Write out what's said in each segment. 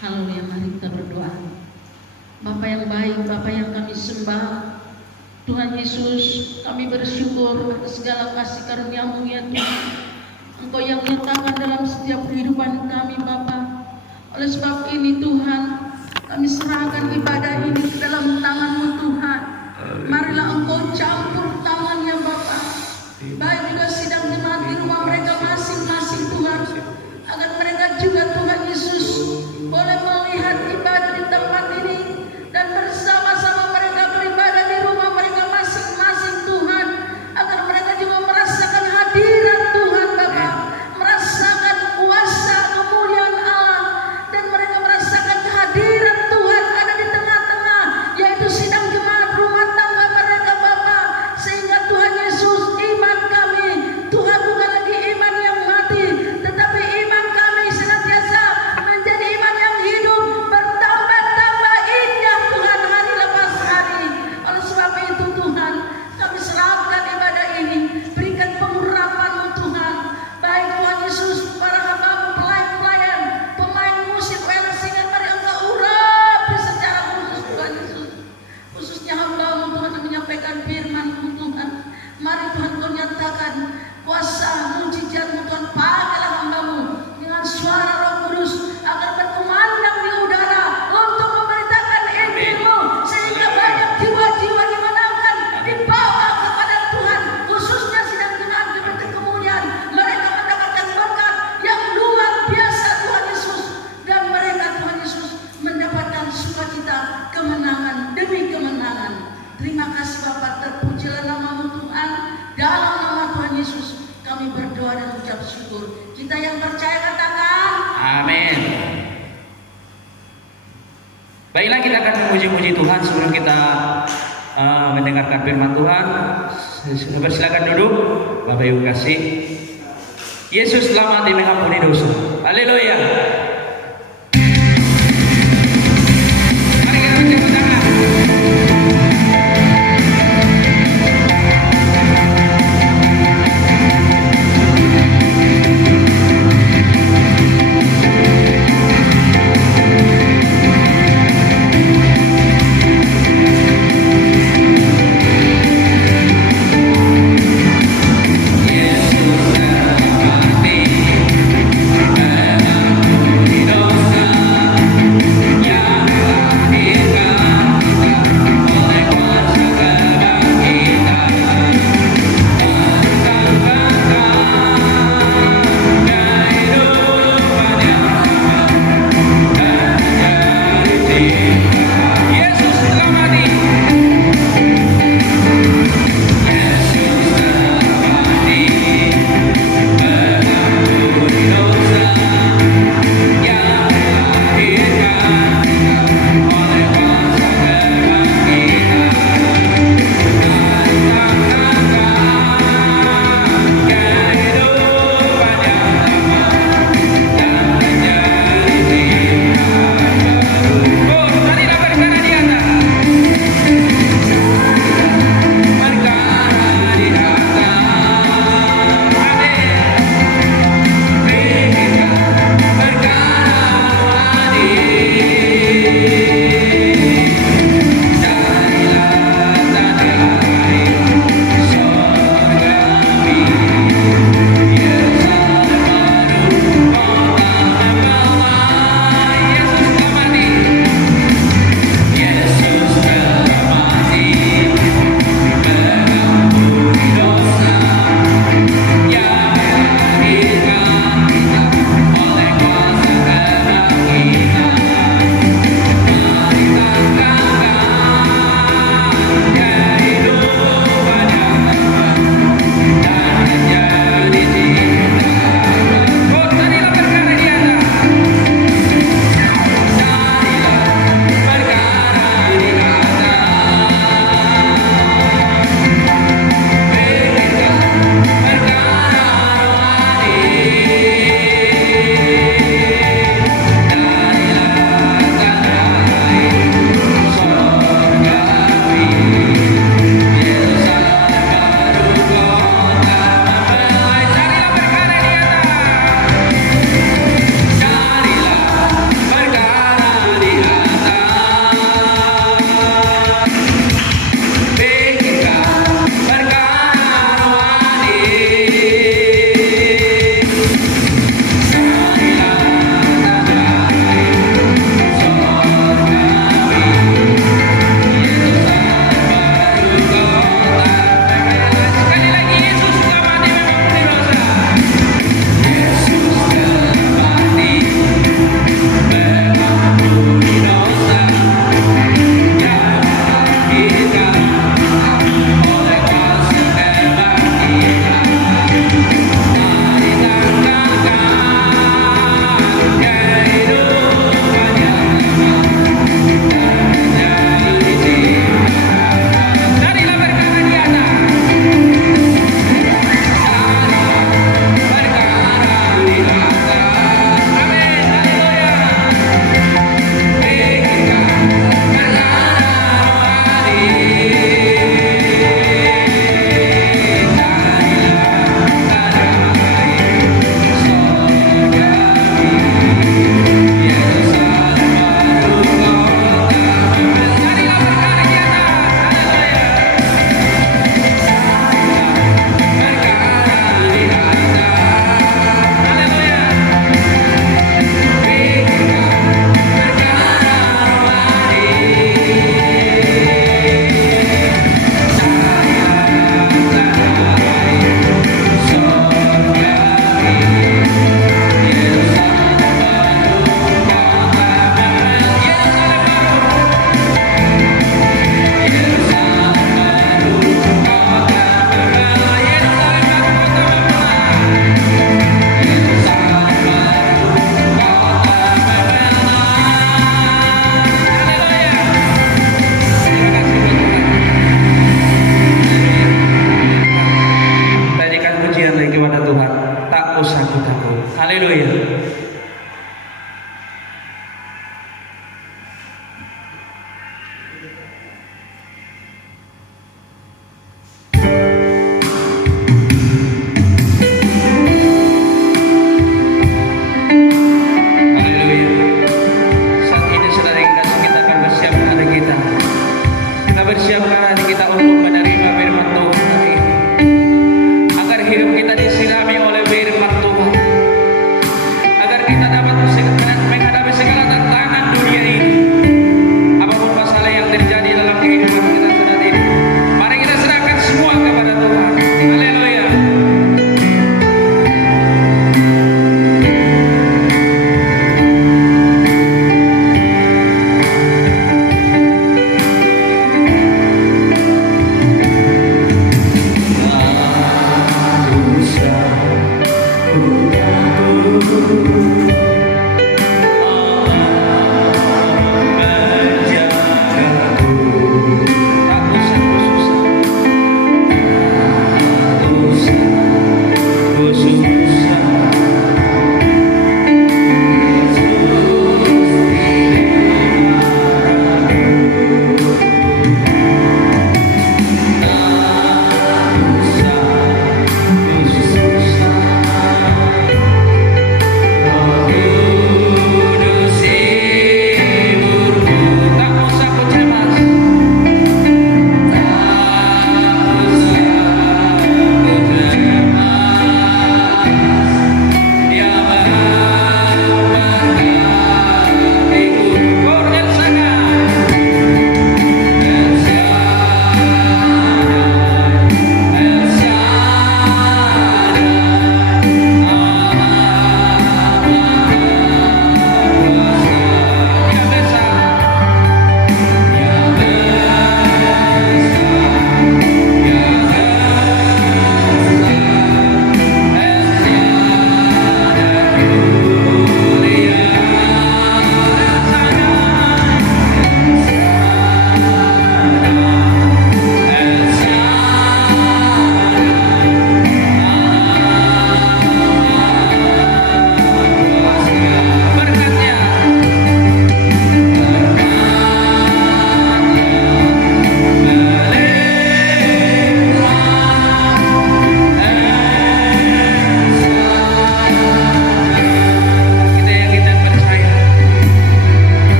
Haleluya, mari kita berdoa. Bapa yang baik, Bapa yang kami sembah, Tuhan Yesus, kami bersyukur atas segala kasih karunia-Mu ya Tuhan. Engkau yang menyatakan dalam setiap kehidupan kami Bapa. Oleh sebab ini Tuhan, kami serahkan ibadah ini ke dalam tangan-Mu Tuhan. Marilah Engkau campur tangannya Bapa. Baik juga sidang jemaat di rumah mereka masing-masing Tuhan, agar mereka juga Tuhan Yesus boleh melihat ibadah di tempat ini dan bersama-sama mereka beribadah di rumah mereka masing-masing Tuhan, agar mereka juga merasakan hadirat Tuhan Bapa, merasakan kuasa kemuliaan Allah, dan mereka merasakan kehadiran Tuhan ada di tengah-tengah, yaitu sidang jemaat rumah tangga mereka Bapa, sehingga Tuhan Yesus iman kami Tuhan bukan lagi iman yang mati, tetapi iman kami senantiasa menjadi iman yang hidup, bertambah-tambah indah Tuhan hari lepas hari. Oleh sebab itu Tuhan, kami serahkan ibadah ini, berikan pengurapan-Mu Tuhan, baik Tuhan Yesus, para hamba-Mu, pelayan-pelayan, pemain musik, pemain singan, mari Engkau urapi secara khusus Tuhan Yesus, khususnya hamba-Mu Tuhan yang menyampaikan firman-Mu Tuhan. Mari Tuhan Kau nyatakan kuasa mujizat-Mu Tuhan, pakailah hamba-Mu dengan suara Roh Kudus agar berkumandang di udara untuk memberitakan Injil-Mu, sehingga banyak jiwa-jiwa dimenangkan, dibawa kepada Tuhan, khususnya sidang jemaat diberi kemuliaan, mereka mendapatkan berkat yang luar biasa Tuhan Yesus, dan mereka Tuhan Yesus mendapatkan sukacita, kemenangan demi kemenangan. Terima kasih Bapa, terpujilah nama-Mu Tuhan. Dalam nama Tuhan Yesus kami berdoa dan ucap syukur. Kita yang percaya katakan Amin. Baiklah, kita akan memuji-muji Tuhan sebelum kita mendengarkan firman Tuhan. Silakan duduk, Bapak Ibu kasih. Yesus telah mati mengampuni dosa. Haleluya. Mari kita tepuk tangan. Yesus telah mati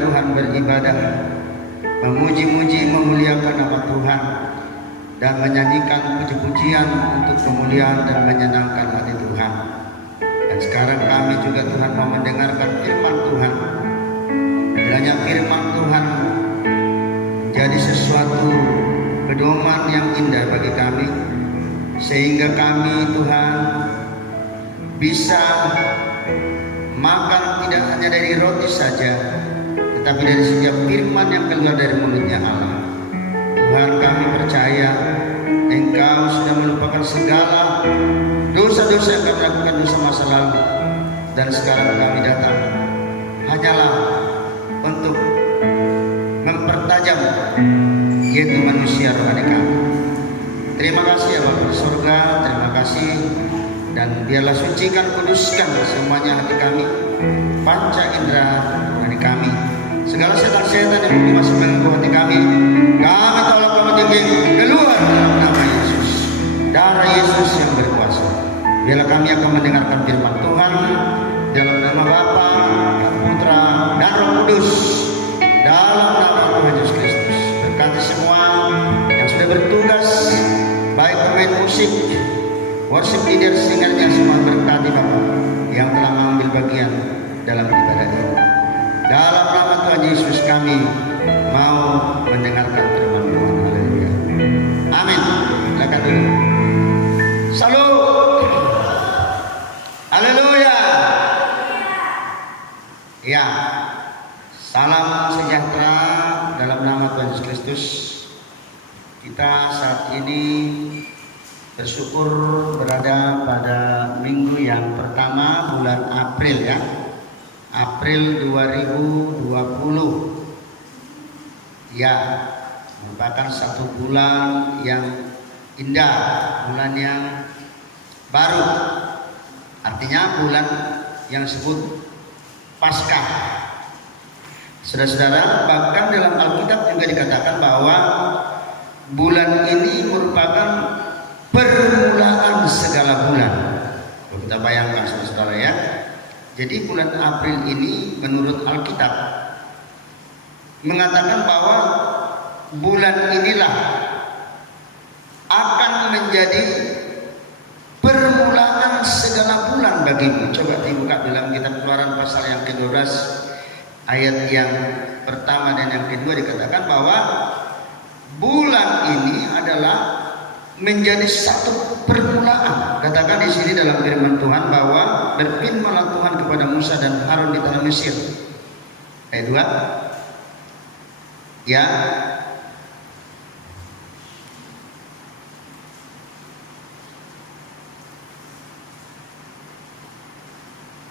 Tuhan beribadah, memuji-muji, memuliakan nama Tuhan, dan menyanyikan puji-pujian untuk kemuliaan dan menyenangkan hati Tuhan. Dan sekarang kami juga Tuhan mau mendengarkan firman Tuhan. Kiranya firman Tuhan menjadi sesuatu pedoman yang indah bagi kami, sehingga kami Tuhan bisa makan tidak hanya dari roti saja, tetapi dari setiap firman yang keluar dari mulutnya Allah. Tuhan, kami percaya Engkau sudah melupakan segala dosa-dosa yang kami lakukan, dosa masa lalu, dan sekarang kami datang hanyalah untuk mempertajam yaitu manusia rohani kami. Terima kasih ya Bapa di surga, terima kasih, dan biarlah sucikan, kuduskan semuanya hati kami, panca indera rohani kami, segala setan-setan yang masih mengganggu hati kami tolak, kami tinggi keluar dalam nama Yesus, darah Yesus yang berkuasa. Biarlah kami akan mendengarkan firman Tuhan dalam nama Bapa, Putra, dan Roh Kudus, dalam nama Tuhan Yesus Kristus. Berkati semua yang sudah bertugas, baik pemain musik, worship leader, singernya, semua berkati Bapak yang telah mengambil bagian dalam ibadah ini. Dalam nama Tuhan Yesus kami mau mendengarkan firman Tuhan. Haleluya. Amin. Silakan dulu. Salut. Haleluya. Ya. Salam sejahtera dalam nama Tuhan Yesus Kristus. Kita saat ini bersyukur berada pada minggu yang pertama bulan April ya. April 2020. Ya, merupakan satu bulan yang indah, bulan yang baru. Artinya bulan yang disebut Paskah. Saudara-saudara, bahkan dalam Alkitab juga dikatakan bahwa bulan ini merupakan permulaan segala bulan. Kalau kita bayangkan saudara-saudara ya. Jadi bulan April ini menurut Alkitab mengatakan bahwa bulan inilah akan menjadi permulaan segala bulan bagimu. Coba dibuka dalam kitab Keluaran pasal yang ke-12 ayat yang pertama dan yang kedua, dikatakan bahwa bulan ini adalah menjadi satu permulaan. Katakan di sini dalam firman Tuhan bahwa berfirmanlah Tuhan kepada Musa dan Harun di tanah Mesir. Ayat 2. Ya.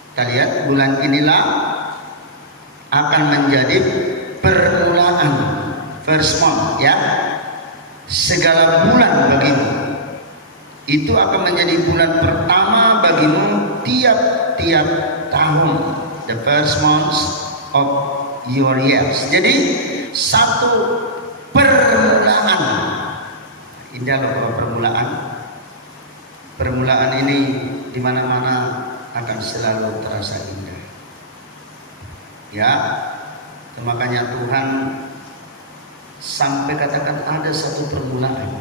Kita lihat bulan inilah akan menjadi permulaan, first month ya. Segala bulan bagimu itu akan menjadi bulan pertama bagimu tiap-tiap tahun, the first months of your years. Jadi satu permulaan. Indah loh permulaan. Permulaan ini di mana-mana akan selalu terasa indah. Ya, makanya Tuhan sampai katakan ada satu permulaan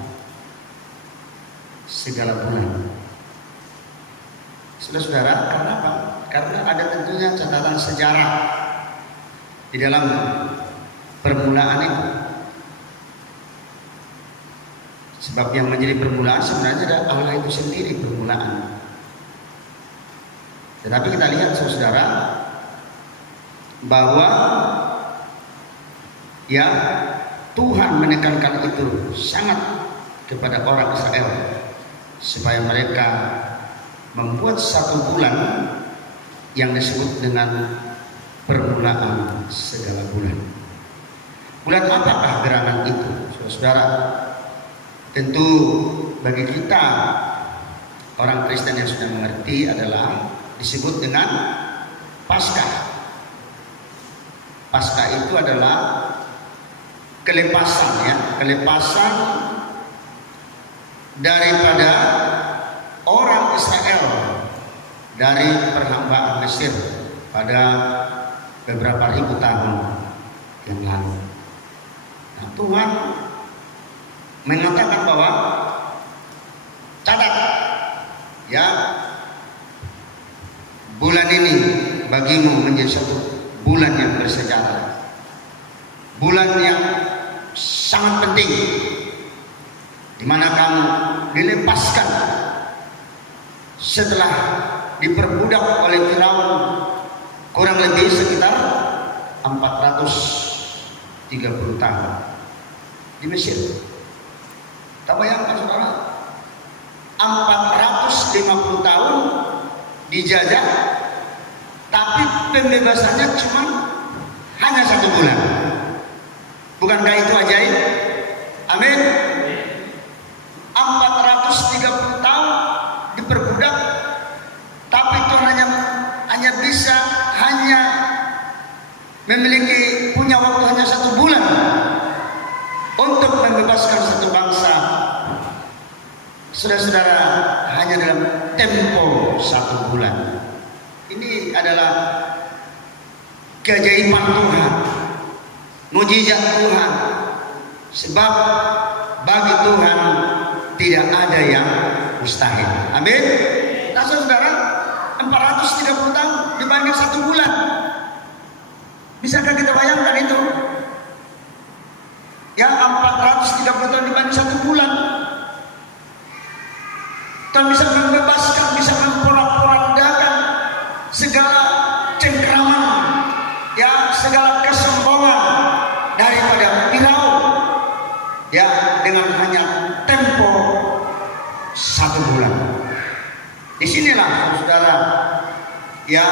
segala bulan. Saudara-saudara, karena apa? Karena ada tentunya catatan sejarah di dalam permulaan itu. Sebab yang menjadi permulaan sebenarnya adalah Allah itu sendiri permulaan. Tetapi kita lihat saudara bahwa ya Tuhan menekankan itu sangat kepada orang Israel supaya mereka membuat satu bulan yang disebut dengan permulaan segala bulan. Bulan apakah gerangan itu, saudara? Tentu bagi kita orang Kristen yang sudah mengerti adalah disebut dengan Paskah. Paskah itu adalah kelepasan ya, kelepasan daripada orang Israel dari perhambaan Mesir pada beberapa ribu tahun yang lalu. Nah, Tuhan mengatakan bahwa catat ya, bulan ini bagimu menjadi satu bulan yang bersejarah, bulan yang sangat penting, di mana kamu dilepaskan setelah diperbudak oleh Firaun kurang lebih sekitar 430 tahun di Mesir. Tak bayangkan saudara, 450 tahun dijajah, tapi pembebasannya cuma hanya 1 bulan. Bukankah itu ajaib? Amin. 430 tahun diperbudak, tapi Tuhan hanya bisa memiliki punya waktu hanya 1 bulan untuk membebaskan satu bangsa. Saudara-saudara, hanya dalam tempo 1 bulan. Ini adalah keajaiban Tuhan, mujizat Tuhan. Sebab bagi Tuhan tidak ada yang mustahil. Amin. Nah, saudara, 430 tahun dibanding 1 bulan. Bisakah kita bayangkan itu? Ya, 430 tahun dibanding 1 bulan. Tuhan bisa membebaskan, bisa memporak-porandakan segala cengkraman, ya, segala kesombongan daripada Firaun, ya, dengan hanya tempo 1 bulan. Disinilah saudara, ya,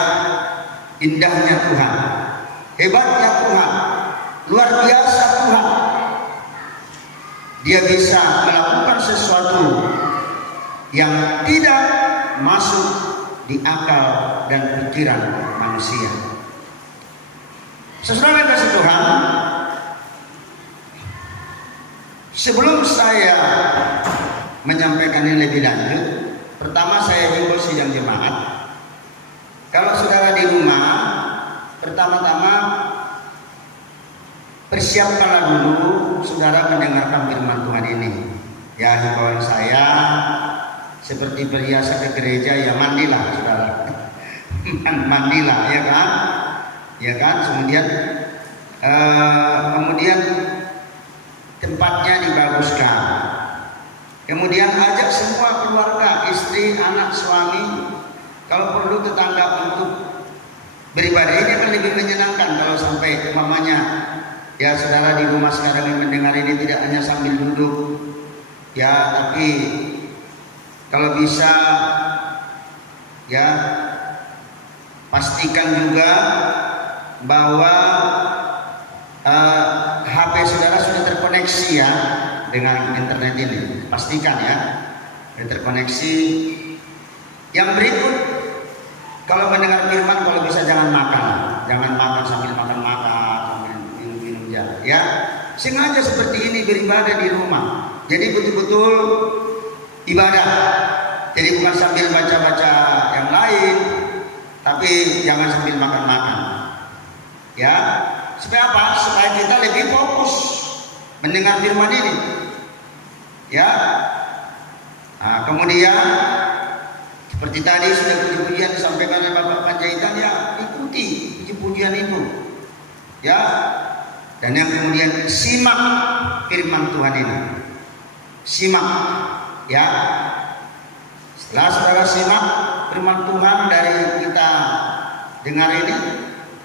indahnya Tuhan, hebatnya Tuhan, luar biasa Tuhan. Dia bisa melakukan sesuatu yang tidak masuk di akal dan pikiran manusia. Saudara kasih Tuhan, sebelum saya menyampaikan ini lebih lanjut, pertama saya himbau sidang jemaat, kalau saudara di rumah, pertama-tama persiapkanlah dulu saudara mendengarkan firman Tuhan ini. Ya, himbauan saya seperti berhiasa ke gereja, ya mandilah saudara. Mandilah, ya kan? Ya kan? Kemudian tempatnya dibaguskan. Kemudian ajak semua keluarga, istri, anak, suami, kalau perlu tetangga untuk beribadah. Ini akan lebih menyenangkan kalau sampai umpamanya, ya, saudara di rumah sekarang yang mendengar ini tidak hanya sambil duduk, ya, tapi kalau bisa, ya, pastikan juga bahwa HP saudara sudah terkoneksi, ya, dengan internet ini. Pastikan, ya, sudah terkoneksi. Yang berikut, kalau mendengar firman, kalau bisa jangan makan sambil makan, sambil minum, ya. Sengaja seperti ini beribadah di rumah. Jadi betul-betul ibadah. Jadi bukan sambil baca-baca yang lain, tapi jangan sambil makan. Ya, supaya apa? Supaya kita lebih fokus mendengar firman ini. Ya. Nah, kemudian seperti tadi sudah puji-pujian disampaikan oleh Bapak Panjaitan, ya, ikuti puji-pujian itu. Ya. Dan yang kemudian simak firman Tuhan ini. Simak, ya. Setelah saudara simak firman Tuhan dari kita dengar ini,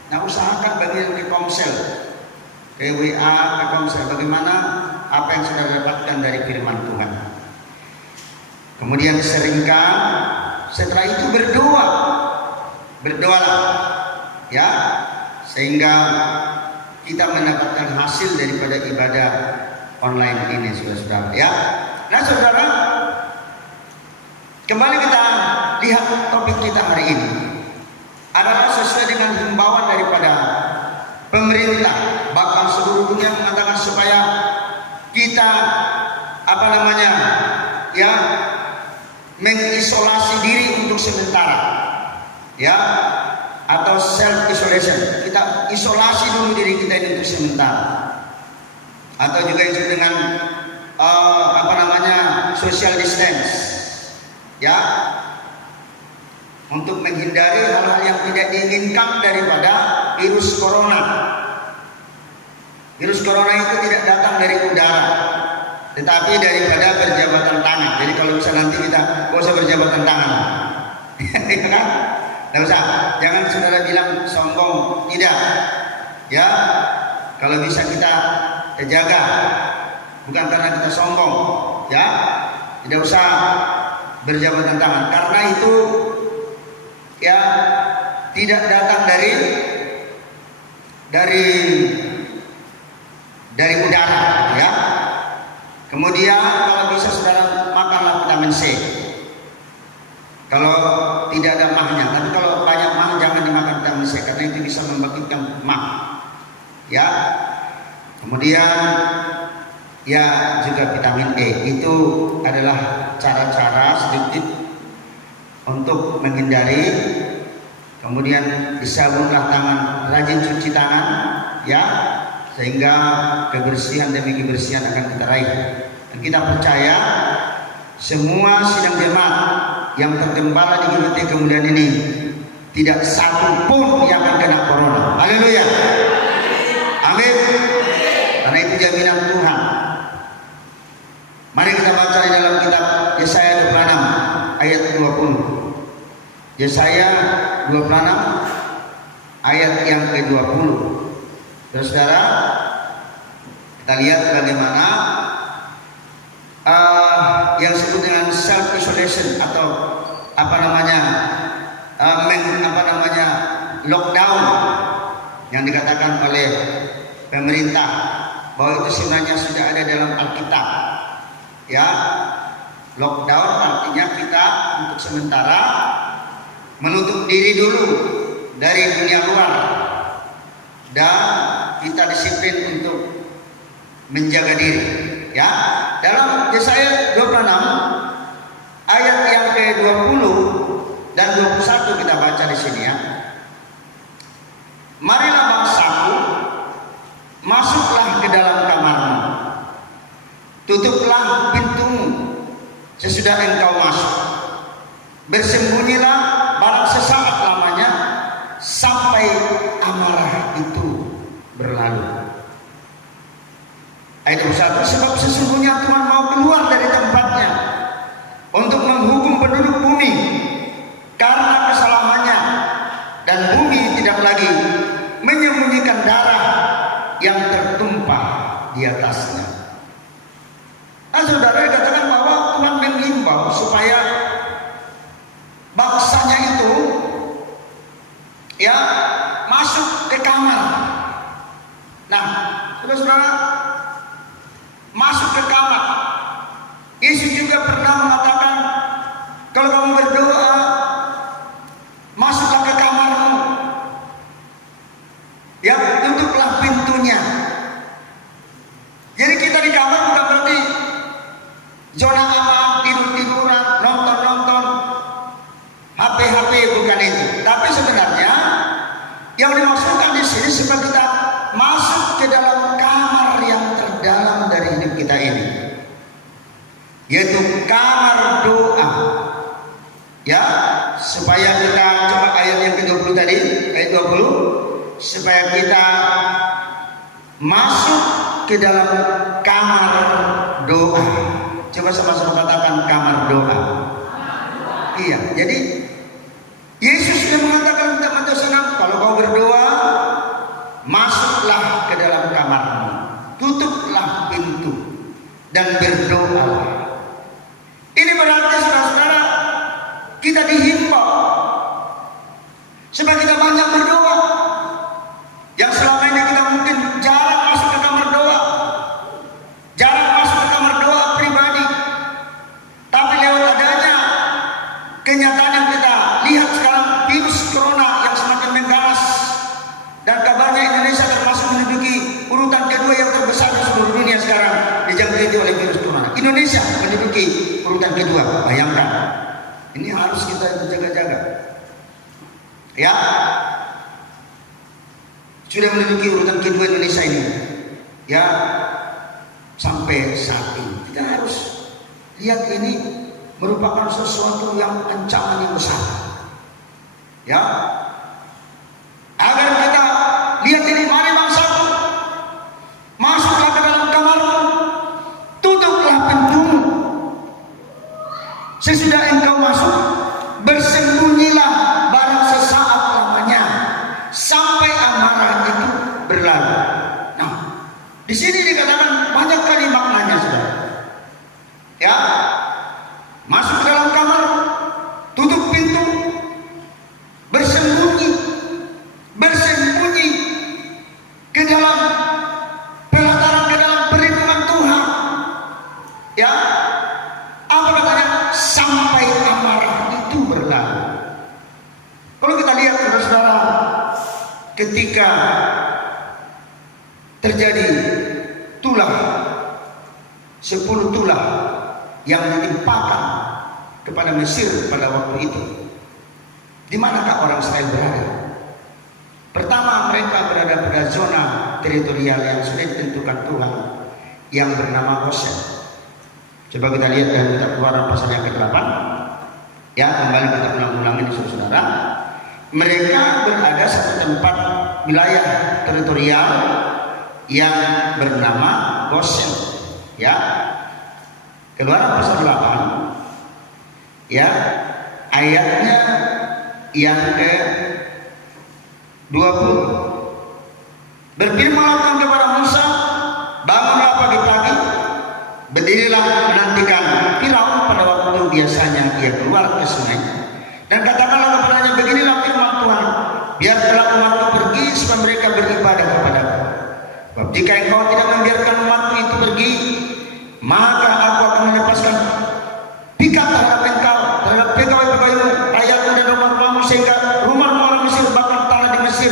nah, usahakan bagian ke komsel, ke WA, ke komsel, bagaimana apa yang saudara dapatkan dari firman Tuhan. Kemudian seringkan, setelah itu berdoalah, ya, sehingga kita mendapatkan hasil daripada ibadah online ini, saudara-saudara, ya. Nah, saudara, kembali kita lihat topik kita hari ini adalah sesuai dengan himbauan daripada pemerintah, bahkan seluruh dunia mengatakan supaya kita ya, mengisolasi diri untuk sementara, ya, atau self isolation. Kita isolasi dulu diri kita ini untuk sementara, atau juga disebut dengan social distance, ya, untuk menghindari hal-hal yang tidak diinginkan daripada virus corona. Virus corona itu tidak datang dari udara, tetapi daripada berjabatan tangan. Jadi kalau bisa nanti kita gak usah berjabatan tangan, ya kan? Tidak usah. Jangan saudara bilang sombong, tidak. Ya, kalau bisa kita jaga, bukan karena kita sombong, ya. Tidak usah berjabatan tangan, karena itu ya tidak datang dari udara, ya. Kemudian kalau bisa saudara makanlah vitamin C. Kalau tidak ada mahnya, tapi kalau banyak mah jangan dimakan vitamin C karena itu bisa membangkitkan mah, ya. Kemudian ya juga vitamin E, itu adalah cara-cara sedikit untuk menghindari. Kemudian disabunlah tangan, rajin cuci tangan, ya, sehingga kebersihan demi kebersihan akan kita raih. Dan kita percaya semua sidang jemaat yang tergembala di GBT Kemuliaan ini tidak satu pun yang akan kena corona. Haleluya. Amin. Karena itu jaminan Tuhan. Mari kita baca di dalam kitab Yesaya 26 ayat 20. Yesaya 26 ayat yang ke-20. Saudara, kita lihat bagaimana yang disebut dengan self isolation atau lockdown yang dikatakan oleh pemerintah, bahwa itu sebenarnya sudah ada dalam Alkitab. Ya, lockdown artinya kita untuk sementara menutup diri dulu dari dunia luar dan kita disiplin untuk menjaga diri, ya. Dalam Yesaya 26 ayat yang ke-20 dan 21 kita baca di sini, ya. Marilah bangsaku, masuklah ke dalam kamarmu, tutuplah pintumu sesudah engkau masuk, bersembunyilah barang sesaat lamanya sampai amarah itu berlalu. Ayat 21, sebab sesungguhnya Tuhan mau keluar dari tempatnya untuk menghukum penduduk bumi karena kesalahannya, dan bumi tidak lagi menyembunyikan darah yang tertumpah di atasnya. Nah, saudara, dikatakan bahwa Tuhan menghimbau supaya bangsanya itu ya masuk ke kamar. Nah, saudara, masuk ke kamar. Yesus juga pernah mengatakan, kalau kamu berdoa, masuklah ke kamarmu, ya, tutuplah pintunya. Jadi kita di kamar bukan berarti zona aman, tidur-tiduran, nonton-nonton, HP, bukan itu. Tapi sebenarnya yang dimaksudkan di sini supaya kita masuk ke dalam kamar yang terdalam dari hidup kita ini, yaitu kamar doa, ya. Supaya kita, coba ayat yang ke-20 tadi, ayat 20, supaya kita masuk ke dalam kamar doa. Coba sama-sama katakan kamar doa. Iya, jadi Yesus sudah mengatakan kepada Matius, kalau kau berdoa, masuklah ke dalam kamarmu, tutuplah pintu dan berdoa. Ini berarti saudara-saudara, kita dihimbau supaya kita banyak berdoa. Yang selama ini kita mungkin jarang masuk ke kamar doa, jarang masuk ke kamar doa pribadi. Tapi lewat adanya kenyataan yang kita lihat sekarang, virus corona yang semakin mengganas, dan kabarnya Indonesia termasuk menduduki urutan kedua yang terbesar di seluruh dunia sekarang dijangkiti oleh virus corona. Indonesia menduduki urutan kedua. Bayangkan, ini harus kita berjaga-jaga, ya. sudah menduduki urutan kedua Indonesia ini. Ya, sampai saat ini kita harus lihat ini merupakan sesuatu yang ancaman yang besar. Ya, agar kita lihat ini, mari bangsaku, masuklah ke dalam kamarmu, tutuplah pintumu. Sesudah engkau masuk, bersembunyilah barang sesaat lamanya sampai amarah itu berlalu. Nah, di sini dikatakan banyak kali maknanya, saudara. Ya, masuk ke dalam kamar, tutup pintu, bersembunyi ke dalam pelataran, ke dalam perlindungan Tuhan. Ya, apa katanya? Sampai amarah itu berlalu. Kalau kita lihat, saudara-saudara, ketika terjadi tulah 10 tulah yang ditimpakan kepada Mesir pada waktu itu, di manakah orang Israel berada? Pertama, mereka berada pada zona teritorial yang sudah ditentukan Tuhan yang bernama Goshen. Coba kita lihat dalam kitab Keluaran pasal yang ke-8. Ya, kembali kita ulang-ulang ini, saudara. Mereka berada satu tempat wilayah teritorial yang bernama Goshen. Ya, Keluaran pasal 8. Ya, ayatnya yang ke-20. Berfirmanlah Tuhan kepada Musa, bangunlah pagi-pagi, berdirilah menantikan Firaun pada waktu biasanya ia keluar ke sungai, dan katakanlah kepadanya, beginilah firman Tuhan, biarlah umatku pergi supaya mereka beribadah kepadaku. Sebab jika engkau tidak membiarkan umatku itu pergi, maka aku akan melepaskan pikat terhadap engkau, terhadap pegawai-pegawaimu, rakyatmu dan rumah-rumahmu, sehingga rumah orang Mesir bahkan tanah di Mesir,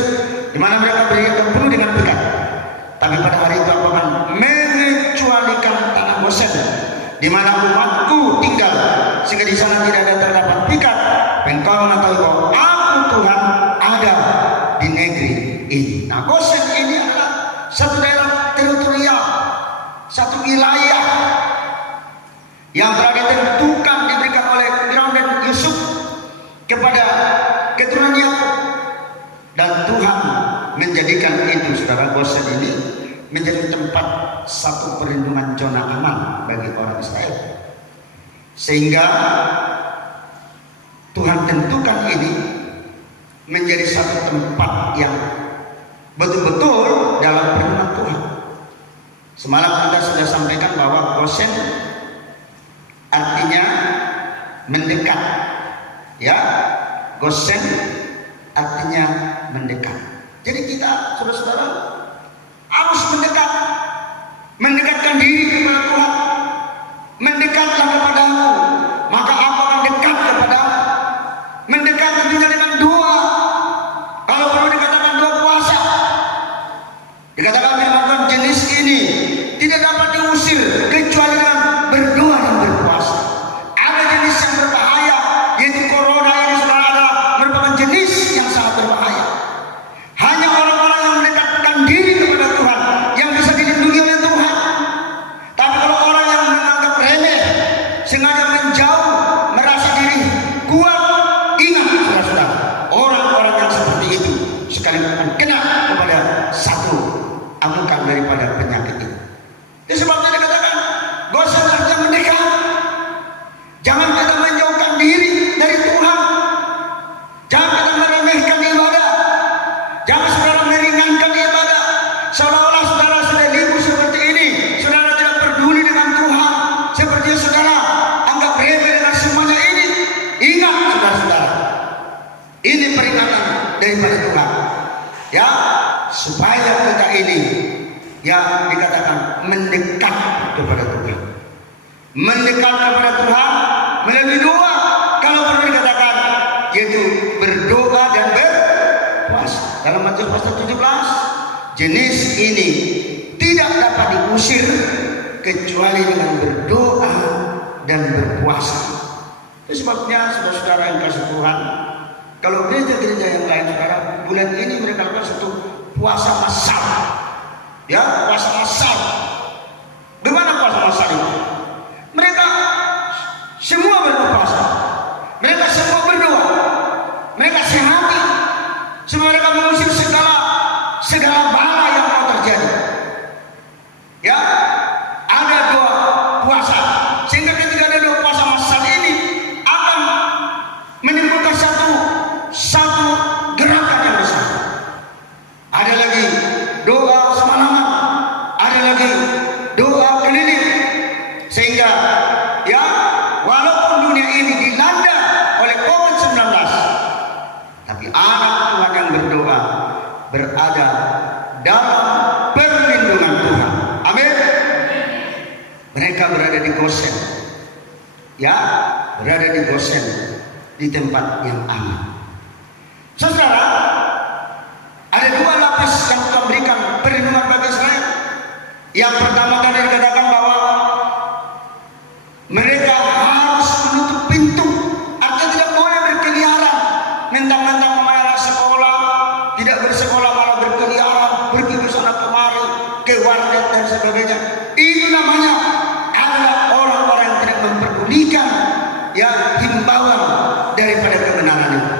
di mana mereka berpenuh dengan pikat. Tapi pada hari itu aku akan mengecualikan tanah Goshen, di mana umatku tinggal, sehingga di sana tidak ada terdapat pikat. Engkau mengetahui bahwa aku Tuhan ada di negeri ini. Nah, Goshen ini adalah satu daerah teritorial, satu wilayah yang telah ditentukan, diberikan oleh Firaun dan Yusuf kepada keturunan Yakub, dan Tuhan menjadikan itu, saudara, Goshen ini menjadi tempat satu perlindungan zona aman bagi orang Israel, sehingga Tuhan tentukan ini menjadi satu tempat yang betul-betul dalam perlindungan Tuhan. Semalam kita sudah sampaikan bahwa Goshen artinya mendekat. Ya, Goshen artinya mendekat. Jadi kita, saudara-saudara, harus mendekat, mendekatkan diri kepada Tuhan. Mendekatlah kepadamu, maka aku akan dekat kepadamu. Mendekat tentunya dengan doa. Kalau perlu dikatakan doa puasa. Dikatakan firman Tuhan, jenis ini tidak dapat diusir kecuali dengan berdoa dan berpuasa. Ada jenis yang berbahaya, yaitu corona ini, saudara, adalah merupakan jenis yang sangat berbahaya. Hanya orang-orang yang mendekatkan diri kepada Tuhan yang bisa dilindungi oleh Tuhan. Tapi kalau orang yang menganggap remeh, sengaja menjauh, merasa diri kuat, ingat, saudara-saudara, orang-orang yang seperti itu sekali akan kena kepada satu amukan daripada penyakit itu. Itu sebabnya dikatakan Goshen artinya mendekat. Jangan kita menjauhkan diri dari Tuhan. Jangan kita meremehkan ibadah. Jangan saudara meringankan ibadah, seolah-olah saudara sudah libur seperti ini, saudara tidak peduli dengan Tuhan, seperti saudara anggap remeh dengan semuanya ini. Ingat, saudara-saudara, ini peringatan daripada Tuhan, ya, supaya kita ini, ya, dikatakan mendekat kepada Tuhan. Mendekat kepada Tuhan melalui doa, kalau perlu dikatakan, yaitu berdoa dan berpuasa. Dalam Matius pasal 17, jenis ini tidak dapat diusir kecuali dengan berdoa dan berpuasa. Itu sebabnya, saudara-saudara yang kasih Tuhan, kalau gereja-gereja yang lain, saudara, bulan ini mereka lakukan satu puasa massal. Ya, puasa massal. Bagaimana puasa massal itu? Mereka semua berpuasa. Mereka semua berdoa. Mereka sehati. Semua mereka mengusir segala bala yang mau terjadi. Ya, ada doa puasa. Sehingga ketika ada doa puasa massal ini akan menimbulkan satu gerakan yang besar. Ada lagi doa semalaman, ada lagi doa keliling, sehingga ya walaupun dunia ini dilanda oleh COVID-19, tapi anak Tuhan yang berdoa berada dalam perlindungan Tuhan. Amin. Mereka berada di Gosen, ya, berada di Gosen, di tempat yang aman. Saudara, ada dua lapis yang Tuhan berikan perlindungan bagi Israel. Yang pertama tadi dikatakan bahwa mereka harus menutup pintu, artinya tidak boleh berkeliaran, mentang-mentang memayar sekolah, tidak bersekolah malah berkeliaran, pergi ke sana kemari, ke warnet dan sebagainya. Itu namanya adalah orang-orang yang tidak memperdulikan ya himbauan daripada kebenaran itu.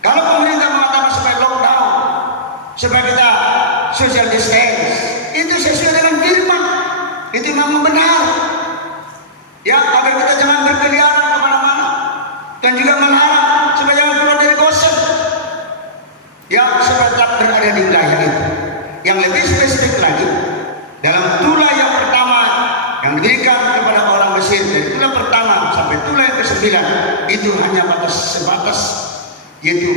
Kalau pemerintah mengatakan supaya lockdown, supaya kita social distance, itu sesuai dengan firman, itu memang benar. Ya, agar kita jangan berkeliaran kemana-mana, dan juga melarang supaya jangan keluar dari Gosen. Ya, supaya tetap berada di wilayah itu. Yang lebih spesifik lagi, dalam tulah yang pertama yang diberikan kepada orang Mesir, dari tulah pertama sampai tulah yang ke-9, itu hanya sebatas yaitu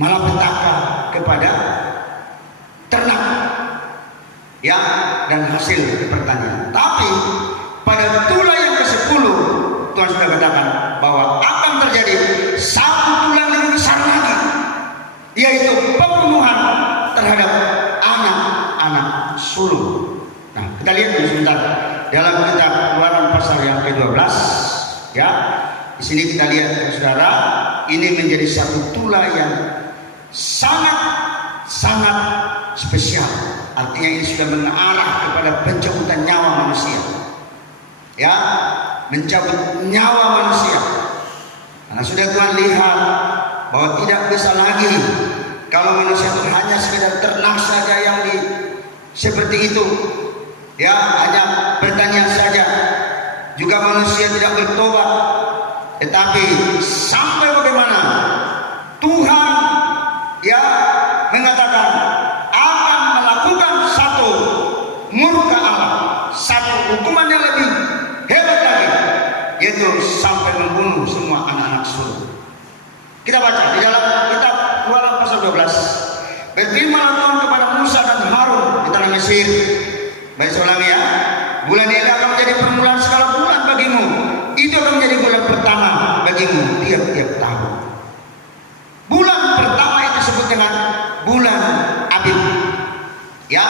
malapetaka kepada ternak, ya, dan hasil pertanian. Tapi pada tulah yang ke-10 Tuhan sudah katakan bahwa akan terjadi satu tulah yang lebih besar lagi, yaitu pembunuhan terhadap anak-anak sulung. Nah, kita lihat dulu sebentar dalam kitab Keluaran pasal yang ke-12, ya. Di sini kita lihat, saudara, ini menjadi satu tulah yang sangat spesial. Artinya ini sudah mengarah kepada pencabutan nyawa manusia. Ya, mencabut nyawa manusia. Karena sudah Tuhan lihat bahwa tidak bisa lagi kalau manusia itu hanya sekedar ternak saja yang seperti itu. Ya, hanya bertanya saja. Juga manusia tidak bertobat. Tetapi sampai bagaimana Tuhan ya mengatakan akan melakukan satu murka Allah, satu hukuman yang lebih hebat lagi, yaitu sampai membunuh semua anak-anak sulung. Kita baca di dalam kitab Keluaran pasal 12. Berfirman Tuhan kepada Musa dan Harun di tanah Mesir. Baik, seulangi ya. Bulan ini akan menjadi permulaan segala bulan bagimu. Itu akan menjadi bulan pertama bagimu tiap-tiap tahun. Bulan pertama itu disebut dengan bulan Abib. Ya,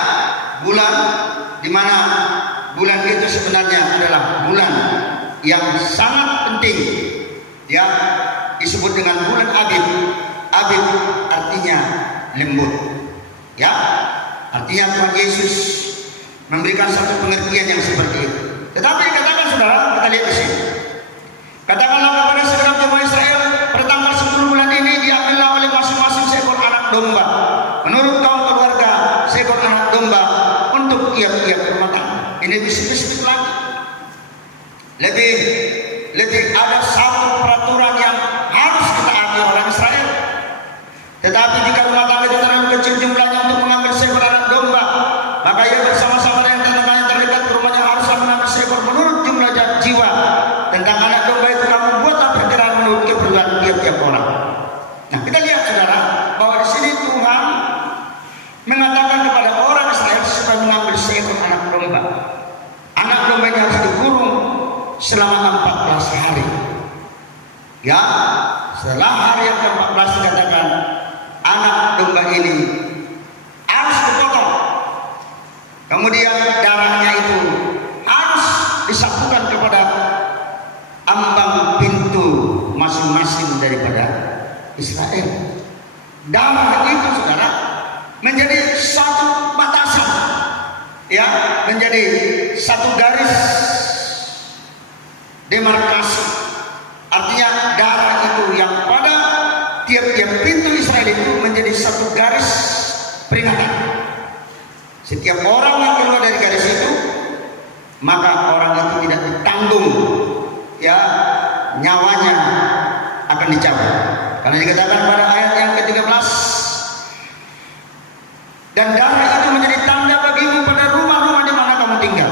bulan di mana bulan itu sebenarnya adalah bulan yang sangat penting. Ya, disebut dengan bulan Abib. Abib artinya lembut. Ya, artinya Tuhan Yesus memberikan satu pengertian yang seperti itu. Tetapi katakan saudara, kita lihat di sini. Katakanlah kepada segenap jemaah Israel, pada tanggal 10 bulan ini diambillah oleh masing-masing seekor anak domba, menurut kaum keluarga seekor anak domba untuk tiap-tiap rumah tangga. Ini spesifik lagi. Lebih ada satu peraturan yang harus kita taati orang Israel. Tetapi jika rumah tangga itu terlalu kecil jumlahnya untuk mengambil seekor anak domba, maka ia bersama-sama dengan tetangganya terdekat ke rumahnya haruslah mengambil seekor menurut jumlah jiwa. Tentang anak domba itu kamu buatlah perkiraan menurut keperluan tiap-tiap orang. Nah, kita lihat saudara bahwa di sini Tuhan mengatakan kepada orang Israel supaya mengambil seekor anak domba. Anak domba ini harus dikurung selama 14 hari. Ya, setelah hari yang ke-14 dikatakan anak domba ini harus dipotong. Kemudian darahnya itu harus disapukan kepada ambang pintu masing-masing daripada Israel. Darah itu saudara satu batasan, ya, menjadi satu garis demarkasi. Artinya darah itu yang pada tiap-tiap pintu Israel itu menjadi satu garis peringatan. Setiap orang yang keluar dari garis itu, maka orang itu tidak ditanggung, ya, nyawanya akan dicabut. Karena dikatakan pada ayat yang ke-13, dan darah itu menjadi tanda bagimu pada rumah-rumah di mana kamu tinggal.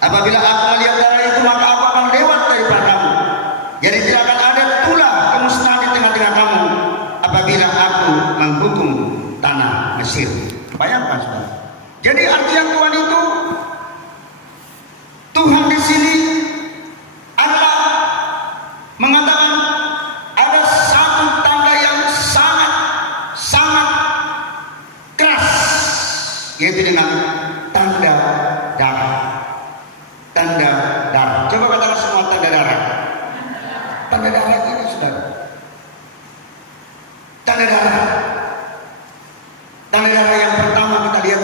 Apabila aku melihat darah itu, maka aku akan lewat daripada kamu. Jadi tidak akan ada tulah kemusnahan di tengah-tengah kamu apabila aku menghukum tanah Mesir. Bayangkan, saudara. Jadi artinya Tuhan itu, Tuhan di sini adalah mengatakan ada satu tanda yang sangat keras, yaitu dengan tanda darah. Tanda darah. Coba katakan semua tanda darah. Tanda darah ini, saudara. Tanda darah. Tanda darah yang pertama kita lihat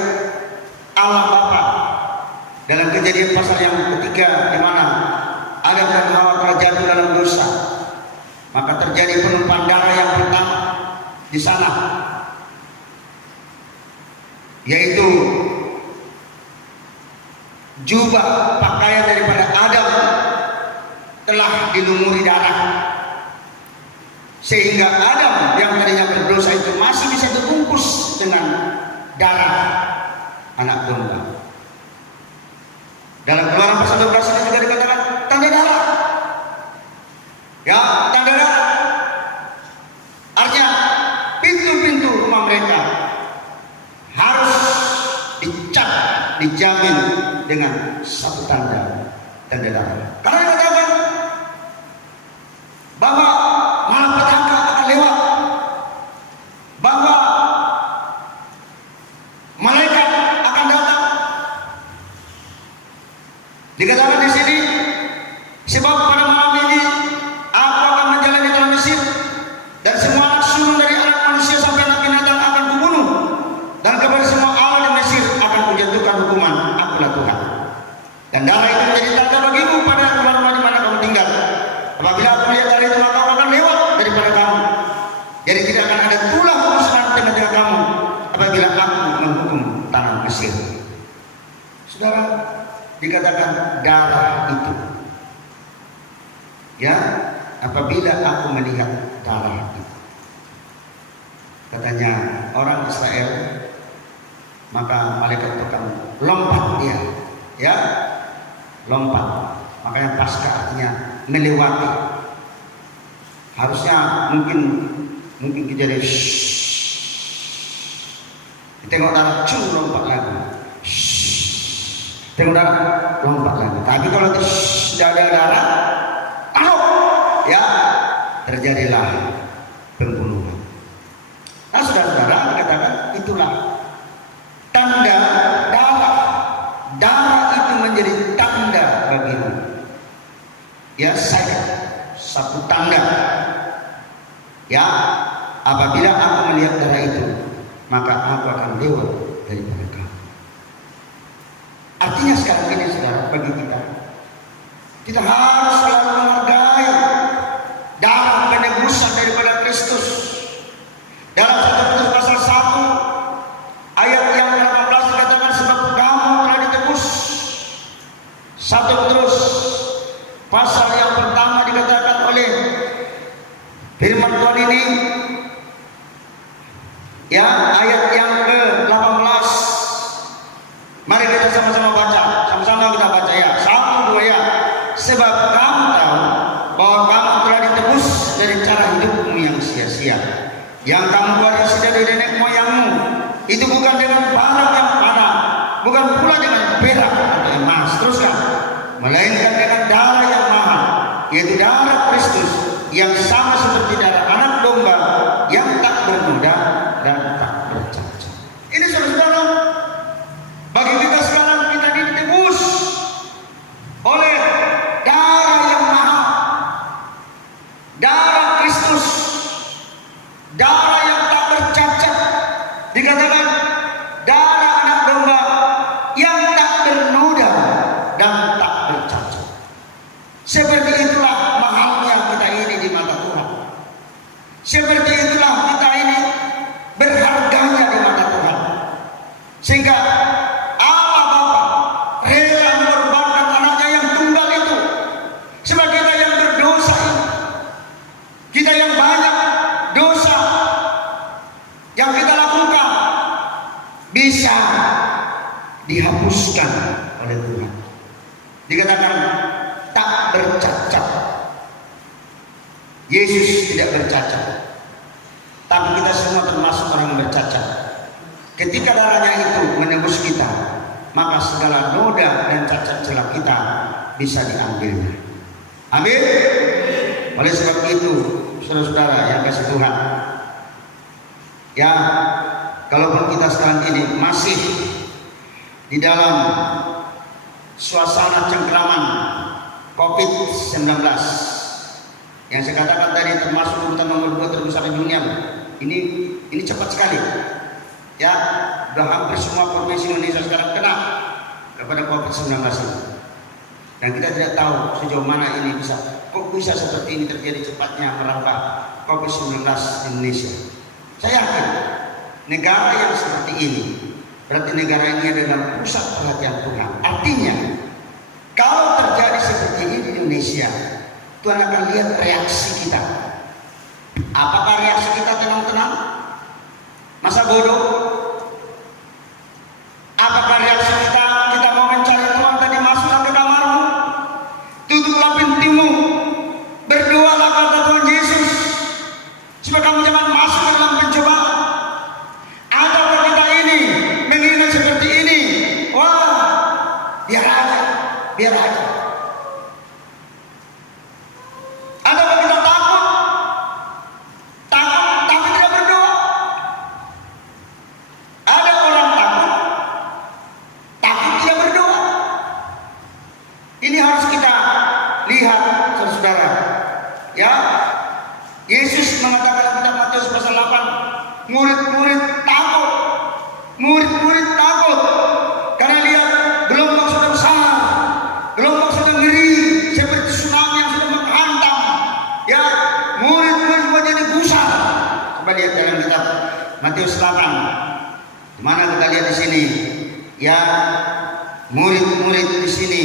Allah Bapa dalam Kejadian pasal yang ketiga, di mana Adam dan Hawa telah jatuh dalam dosa, maka terjadi penumpahan darah yang pertama di sana, yaitu jubah pakaian daripada Adam telah dilumuri darah, sehingga Adam yang tadinya berdosa itu masih bisa terbungkus dengan darah anak domba. Dalam Keluaran pasal 12 ini juga dikatakan tanda darah, ya, tanda darah. Artinya pintu-pintu rumah mereka harus dicat, dijamin dengan satu tanda darah. Karena dikatakan bahwa malapetaka akan lewat, bahwa malaikat akan datang. Dikatakan di sini, sebab pada malam ini aku akan menjalani tanah Mesir, dan semua anak sulung dari anak manusia sampai anak binatang akan kubunuh, dan kepada semua Allah di Mesir akan kujatuhkan hukuman. Akulah Tuhan. Dan darah itu menjadi tanda bagimu pada rumah-rumah di mana kamu tinggal. Apabila aku melihat darah itu, maka aku akan lewat daripada kamu. Jadi tidak akan ada tulah kemusnahan di tengah-tengah kamu apabila aku menghukum tanah Mesir. Saudara, dikatakan darah itu, ya, apabila aku melihat darah itu, katanya orang Israel, maka malaikat itu akan lompat dia, ya, lompat. Makanya pasca artinya melewati. Harusnya mungkin kejadian tengok darah, lompat lagi, tengok darah, lompat lagi. Tapi kalau sudah ada darah, ya, terjadilah pembunuhan. Nah, saudara-saudara, dikatakan itulah tanda darah. Darah itu menjadi tanda bagimu, ya, saya satu tanda, ya. Apabila aku melihat darah itu, maka aku akan lewat daripada kamu. Artinya sekarang ini, saudara, bagi kita harus selalu menghargai darah penebusan daripada Kristus. Dalam 1 Petrus pasal 1 ayat yang ke-18 dikatakan, sebab kamu telah ditebus. 1 Petrus pasal yang pertama dikatakan oleh firman Tuhan ini, ya, ayat yang ke-18. Mari kita sama-sama baca. Sama-sama kita baca, ya. 1, 2, ya. Sebab kamu tahu bahwa kamu telah ditebus dari cara hidupmu yang sia-sia, yang kamu warisi dari nenek moyangmu. Itu bukan dengan barang yang panas, bukan pula dengan perak atau emas, teruskan, melainkan dengan darah yang mahal, yaitu darah Kristus, yang sama seperti darah anak domba yang tak bernoda dan tak bercacat. Ini, saudara, bagi kita sekarang, kita ditebus oleh darah yang mahal, darah Kristus, darah yang tak bercacat. Dikatakan dihapuskan oleh Tuhan. Dikatakan tak bercacat. Yesus tidak bercacat, tapi kita semua termasuk orang yang bercacat. Ketika darahnya itu menembus kita, maka segala noda dan cacat celah kita bisa diambilnya. Amin. Oleh sebab itu, saudara-saudara yang kasih Tuhan, ya, kalaupun kita sekarang ini masih di dalam suasana cengkraman COVID-19, yang saya katakan tadi termasuk urutan nomor 2 terbesar di dunia, ini cepat sekali. Ya, sudah hampir semua provinsi Indonesia sekarang kena kepada COVID-19 ini. Dan kita tidak tahu sejauh mana ini kok bisa seperti ini terjadi cepatnya merambah COVID-19 di Indonesia. Saya yakin negara yang seperti ini berarti negara ini adalah pusat perhatian Tuhan. Artinya kalau terjadi seperti ini di Indonesia, Tuhan akan lihat reaksi kita. Apakah reaksi kita tenang-tenang? Masa bodoh? Apakah reaksi kita mau mencari Tuhan tadi, masuklah ke kamarmu, tutuplah pintumu, berdoalah kata Tuhan Yesus supaya kamu jangan masuk ke dalam pencobaan. Ataukah kita ini menghina seperti ini? Wah, biar aja. Ataukah kita takut tapi tidak berdoa? Ada orang takut tidak berdoa. Ini harus kita lihat, saudara. Ya, Yesus mengatakan dalam kitab Matius pasal 8, murid-murid takut karena lihat gelombang sudah besar, gelombang sudah ngeri seperti tsunami yang sudah menghantam. Ya, murid-murid menjadi gusar. Coba lihat dalam kitab Matius 8, di mana kita lihat di sini, ya, murid-murid di sini,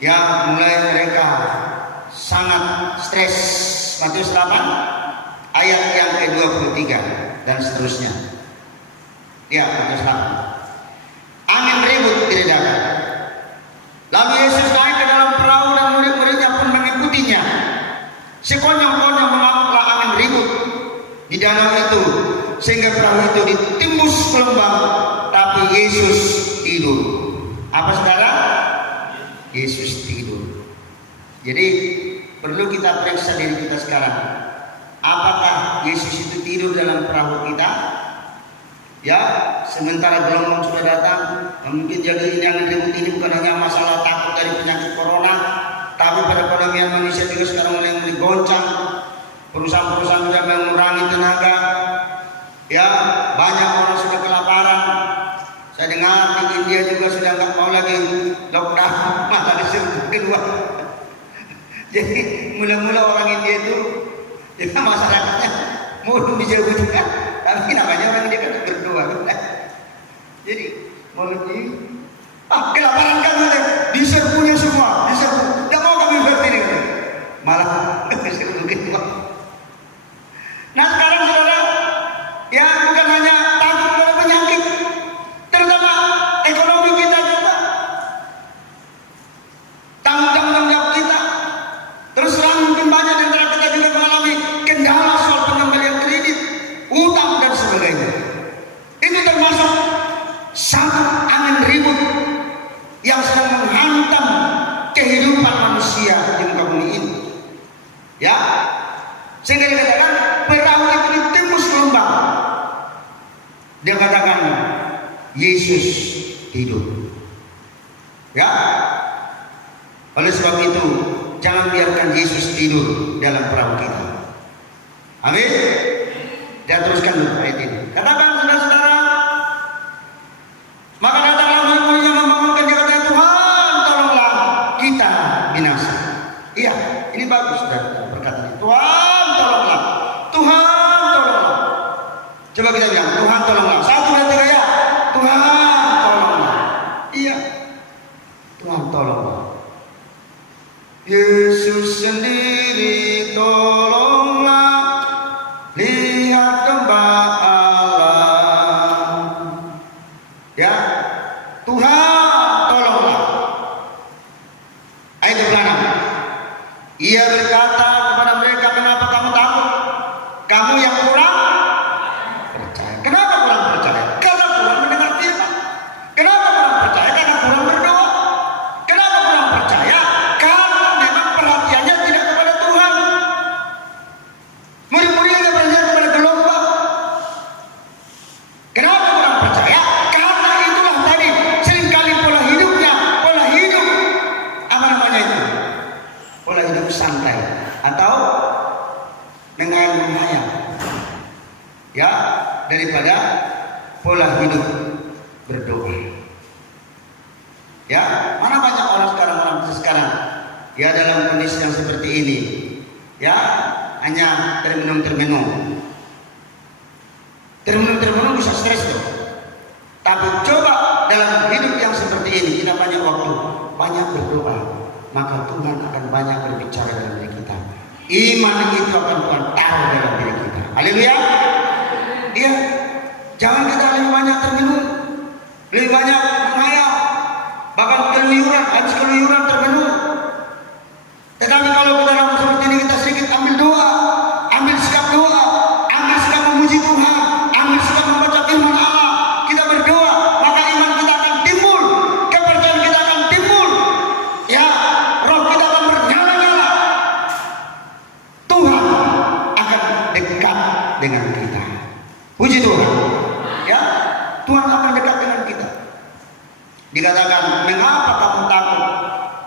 ya, mulai mereka sangat stres. Matius 8 ayat yang ke-23 dan seterusnya. Ya, Matius 8. Angin ribut diredakan. Lalu Yesus naik ke dalam perahu dan murid-muridnya pun mengikutinya. Sekonyong-konyong mengamuklah angin ribut di danau itu, sehingga perahu itu ditimbus gelombang, tapi Yesus tidur. Apa saudara? Yesus tidur. Jadi perlu kita periksa diri kita sekarang. Apakah Yesus itu tidur dalam perahu kita? Ya, sementara gelombang sudah datang. Mungkin jadi yang ribut ini bukan hanya masalah takut dari penyakit corona, tapi perekonomian manusia juga sekarang mulai digoncang. Perusahaan-perusahaan sudah mengurangi tenaga. Ya, banyak orang sudah kelaparan. Saya dengar di India juga sudah nggak mau lagi lockdown, malah disuruh keluar. Jadi mula-mula orang India itu, ya, masyarakatnya mau dijauhkan, tapi namanya orang India kan berdoa. Jadi mau kelaparan kan, diserbunya semua, diserbu. Tidak mau kami berdiri, malah disuruh keluar. Nah sekarang saudara, ya, bukan hanya takut pada penyakit, terutama ekonomi kita juga, tanggung jawab kita. Terus terang mungkin banyak di antara kita juga mengalami kendala soal pengembalian kredit, utang dan sebagainya. Itu termasuk satu angin ribut yang sedang menghantam kehidupan manusia di muka bumi ini. Ya, sehingga dikatakan perahu itu ditimbus gelombang. Dia katakan Yesus tidur. Ya, oleh sebab itu jangan biarkan Yesus tidur dalam perahu kita. Amin. Dia teruskan dulu ayat ini. Katakan saudara-saudara, maka datanglah murid-murid yang membangunkan, dia kata, Tuhan tolonglah kita binasa. Iya, ini bagus saudara perkataan ini. Tuhan tolonglah, Tuhan tolonglah. Coba kita bilang, Tuhan tolonglah. 1, 2, 3 ya. Tuhan tolonglah. Iya, Tuhan tolonglah. Yesus sendiri tolonglah, lihat kembali Allah. Ya, Tuhan Ya, mana banyak orang sekarang ya dalam kondisi yang seperti ini. Ya, hanya termenung. Termenung bisa stres loh. Tapi coba dalam hidup yang seperti ini kita banyak waktu, banyak berdoa, maka Tuhan akan banyak berbicara dalam diri kita. Iman itu akan Tuhan taruh dalam diri kita. Haleluya. Iya. Jangan kita lebih banyak termenung, lebih banyak menghayal, bahkan habis keluyuran termenung. Tetapi kalau kita dalam seperti ini kita sedikit ambil doa, ambil sikap doa, ambil sikap memuji Tuhan, ambil sikap membaca firman Allah, kita berdoa, maka iman kita akan timbul, kepercayaan kita akan timbul, ya, roh kita akan bernyala-nyala. Tuhan akan dekat dengan kita. Puji Tuhan, ya, Tuhan akan dekat dengan kita. Dikatakan, mengapa kamu takut?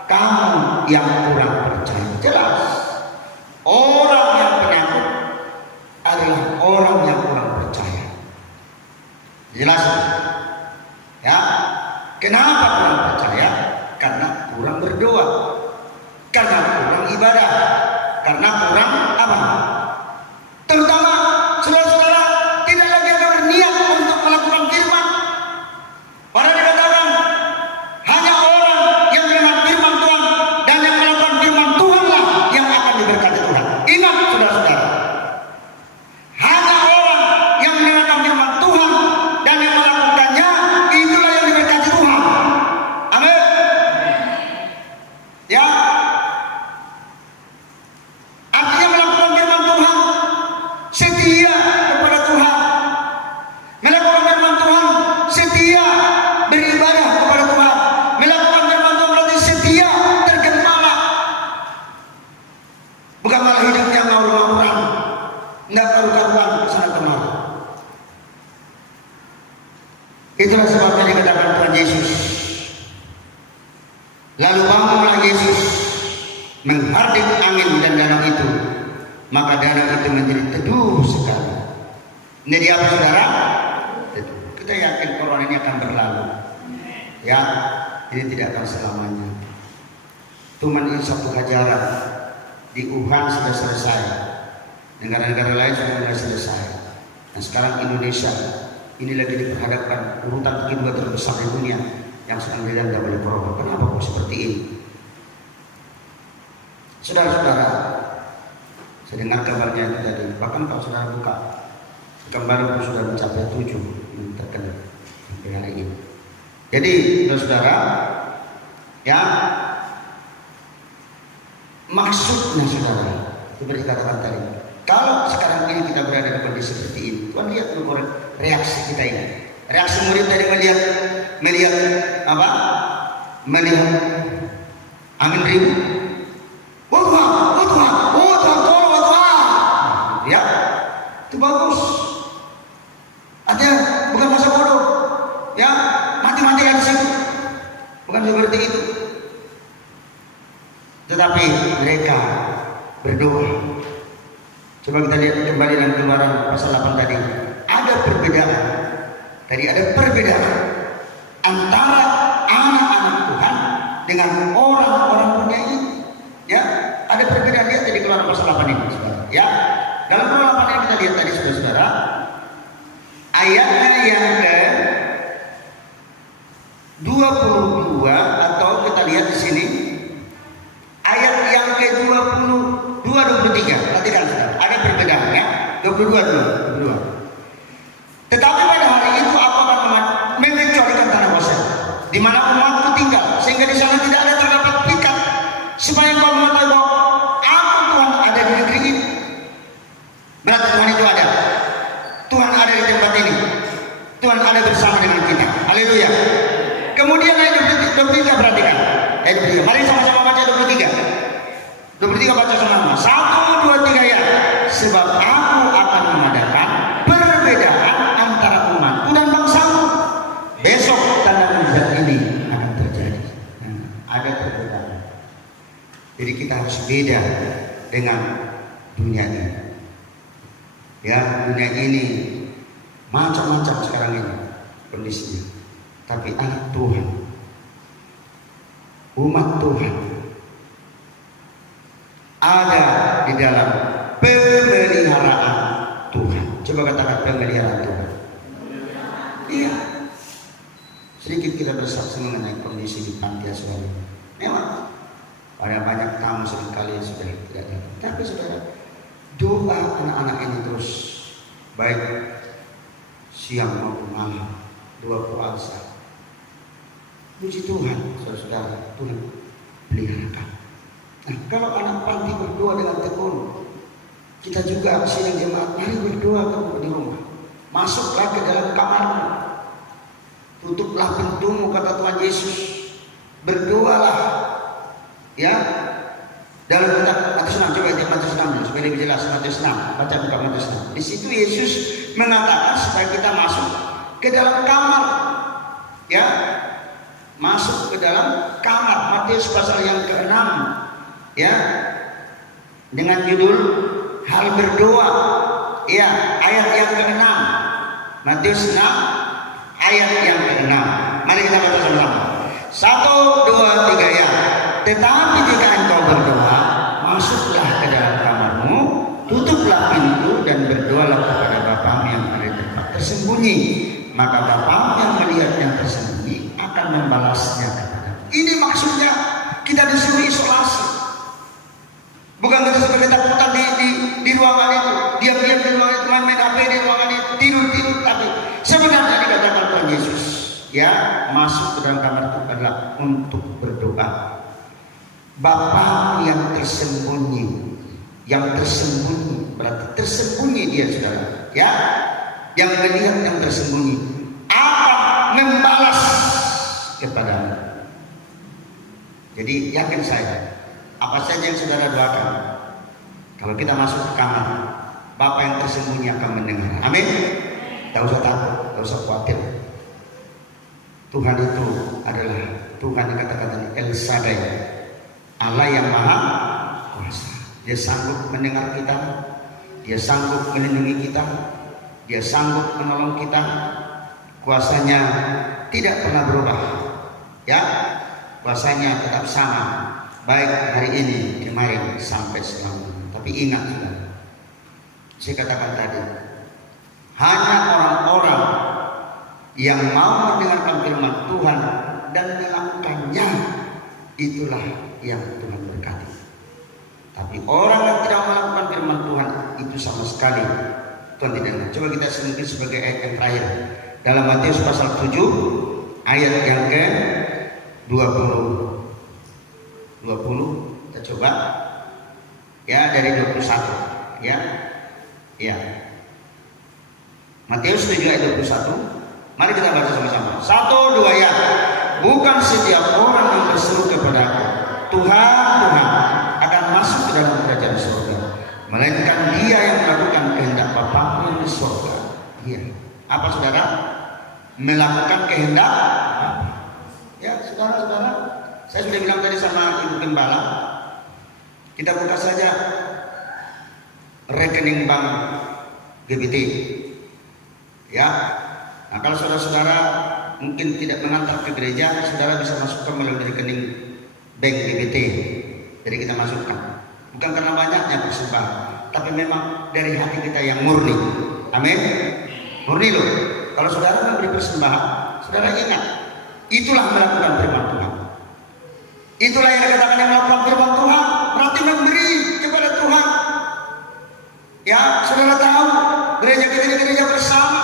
Kamu yang kurang percaya. Jelas, orang yang penakut adalah orang yang kurang percaya. Jelas, ya. Kenapa kurang percaya? Karena kurang berdoa, karena kurang ibadah, karena kurang apa? Terutama saudara-saudara tidak lagi ada berniat untuk melakukan firman. Pada dikatakan hanya orang yang mendengar firman Tuhan dan yang melakukan firman Tuhanlah yang akan diberkati Tuhan. Ingat saudara-saudara, hanya orang yang mendengarkan firman Tuhan dan yang melakukannya, itulah yang diberkati Tuhan. Amin. Ya. Artinya melakukan firman Tuhan, setia kepada Tuhan. Melakukan firman Tuhan, setia beribadah kepada Tuhan. Melakukan firman Tuhan berarti setia tergembala. Bukan malah hidup yang ngawur-ngawuran, tidak karu-karuan kesana kemari. Itulah sebabnya dikatakan Tuhan Yesus. Lalu bangunlah Yesus menghardik angin dan danau itu, maka danau itu menjadi teduh sekali. Jadi apa saudara? Teduh. Kita yakin corona ini akan berlalu. Ya, ini tidak akan selamanya. Cuman ini satu hajaran. Di Wuhan sudah selesai, negara-negara lain sudah mulai selesai. Dan sekarang Indonesia ini lagi diperhadapkan urutan kedua terbesar di dunia yang sedang dilanda oleh corona. Kenapa kok seperti ini? Saudara-saudara, saya dengar kabarnya itu tadi. Bahkan kalau saudara buka, kembali sudah mencapai 7 yang terkena sampai hari ini. Jadi, saudara, ya, maksudnya saudara, seperti dikatakan tadi, kalau sekarang ini kita berada di kondisi seperti ini, Tuhan lihat dulu reaksi kita ini. Reaksi murid tadi melihat apa? Melihat angin ribut. Oh Tuhan, tolong Tuhan. Ya, itu bagus. Artinya bukan masa bodoh. Ya, mati-mati di situ. Bukan seperti itu. Tetapi mereka berdoa. Coba kita lihat kembali dalam Keluaran pasal 8 tadi. Ada perbedaan. Tadi ada perbedaan antara anak-anak Tuhan dengan orang-orang dunia ini. Ya, ada perbedaan. Lihat tadi Keluaran pasal 8 ini, saudara. Ya, dalam Keluaran 8 ini kita lihat tadi, saudara-saudara, ayatnya yang ke 22 atau kita lihat di sini ayat yang ke 23. Perhatikan saudara, ada perbedaan ya. 22. Tetapi pada hari itu aku akan mengecualikan tanah Goshen, di mana umatku tinggal, sehingga di sana tidak ada terdapat pikat, supaya kau mengetahui bahwa aku Tuhan ada di negeri ini. Berarti Tuhan itu ada. Tuhan ada di tempat ini. Tuhan ada bersama dengan kita. Haleluya. Kemudian ayat 23 perhatikan. Ayat 23. Mari sama-sama baca 23. 23 baca sama-sama. 1, 2, 3 ya. Sebab aku akan mengadakan perbedaan antara umatku dan bangsamu. Besok tanda mujizat ini akan terjadi. Ada perbedaan. Jadi kita harus beda dengan dunia ini. Ya, dunia ini macam-macam sekarang ini kondisinya. Tapi anak Tuhan umat Tuhan ada di dalam pemeliharaan Tuhan. Coba katakan pemeliharaan Tuhan. Iya. Sedikit kita bersaksi mengenai kondisi di panti asuhan. Memang pada banyak tamu seringkali sudah tidak ada. Tapi saudara, doa anak-anak ini terus baik siang maupun malam, doa puasa. Puji Tuhan, saudara-saudara, Tuhan peliharakan. Nah, kalau anak panti berdoa dengan tekun, kita juga sidang jemaat, mari berdoa di rumah. Masuklah ke dalam kamarmu, tutuplah pintumu, kata Tuhan Yesus. Berdoalah, ya. Dalam kitab Matius 6, coba itu Matius 6 dulu, supaya lebih jelas. Matius 6, baca buka Matius 6. Di situ Yesus mengatakan supaya kita masuk ke dalam kamar, ya. Masuk ke dalam kamar. Matius pasal yang ke-6, ya, dengan judul hal berdoa, ya, ayat yang ke-6. Matius 6 ayat yang ke-6. Mari kita baca sama-sama. 1, 2, 3, ya. Tetapi jika engkau berdoa, masuklah ke dalam kamarmu, tutuplah pintu dan berdoalah kepada Bapamu yang ada di tempat tersembunyi, maka Bapamu yang melihat yang tersembunyi akan membalasnya kepadamu. Ini maksudnya kita disuruh isolasi. Bukan kita sebagai takutan di ruangan itu, diam-diam di ruangan itu, main HP di ruangan itu, tidur-tidur. Tapi sebenarnya dikatakan Tuhan Yesus, ya, masuk ke dalam kamar itu adalah untuk berdoa. Bapa yang tersembunyi, berarti tersembunyi dia, saudara, ya, yang melihat yang tersembunyi akan membalas kepadamu. Jadi yakin saya, apa saja yang saudara doakan, kalau kita masuk ke kamar, Bapa yang tersembunyi akan mendengar. Amin. Tak usah takut, tak usah khawatir. Tuhan itu adalah Tuhan yang katakan tadi, El Shaddai, Allah yang maha kuasa. Dia sanggup mendengar kita, dia sanggup melindungi kita, dia sanggup menolong kita. Kuasanya tidak pernah berubah, ya, kuasanya tetap sama, baik hari ini, kemarin, sampai selamanya. Tapi ingat, saudara, saya katakan tadi, hanya orang-orang yang mau mendengarkan firman Tuhan dan melakukannya, itulah yang Tuhan berkati. Tapi orang yang tidak melakukan firman Tuhan, itu sama sekali Tuhan tidak. Coba kita sendiri sebagai ayat yang terakhir dalam Matius pasal 7 ayat yang ke 20. Kita coba, ya, dari 21, ya, ya. Matius 7 ayat 21. Mari kita baca sama-sama. 1, 2, ya. Bukan setiap orang yang berseru kepadaku, Tuhan, Tuhan, akan masuk ke dalam kerajaan surga, melainkan dia yang melakukan kehendak Bapa yang di surga. Iya. Apa, saudara? Melakukan kehendak Bapa. Ya, saudara-saudara, saya sudah bilang tadi sama Ibu Gembala, kita buka saja rekening bank GBT, ya. Nah, kalau saudara-saudara mungkin tidak mengantar ke gereja, saudara bisa masukkan melalui rekening bank GBT. Jadi kita masukkan, bukan karena banyaknya persembahan, tapi memang dari hati kita yang murni. Amin. Murni loh. Kalau saudara memberi persembahan, saudara ingat, itulah melakukan firman Tuhan. Itulah yang dikatakan yang melakukan firman Tuhan, berarti memberi kepada Tuhan. Ya, saudara tahu, gereja kita ini gereja bersama.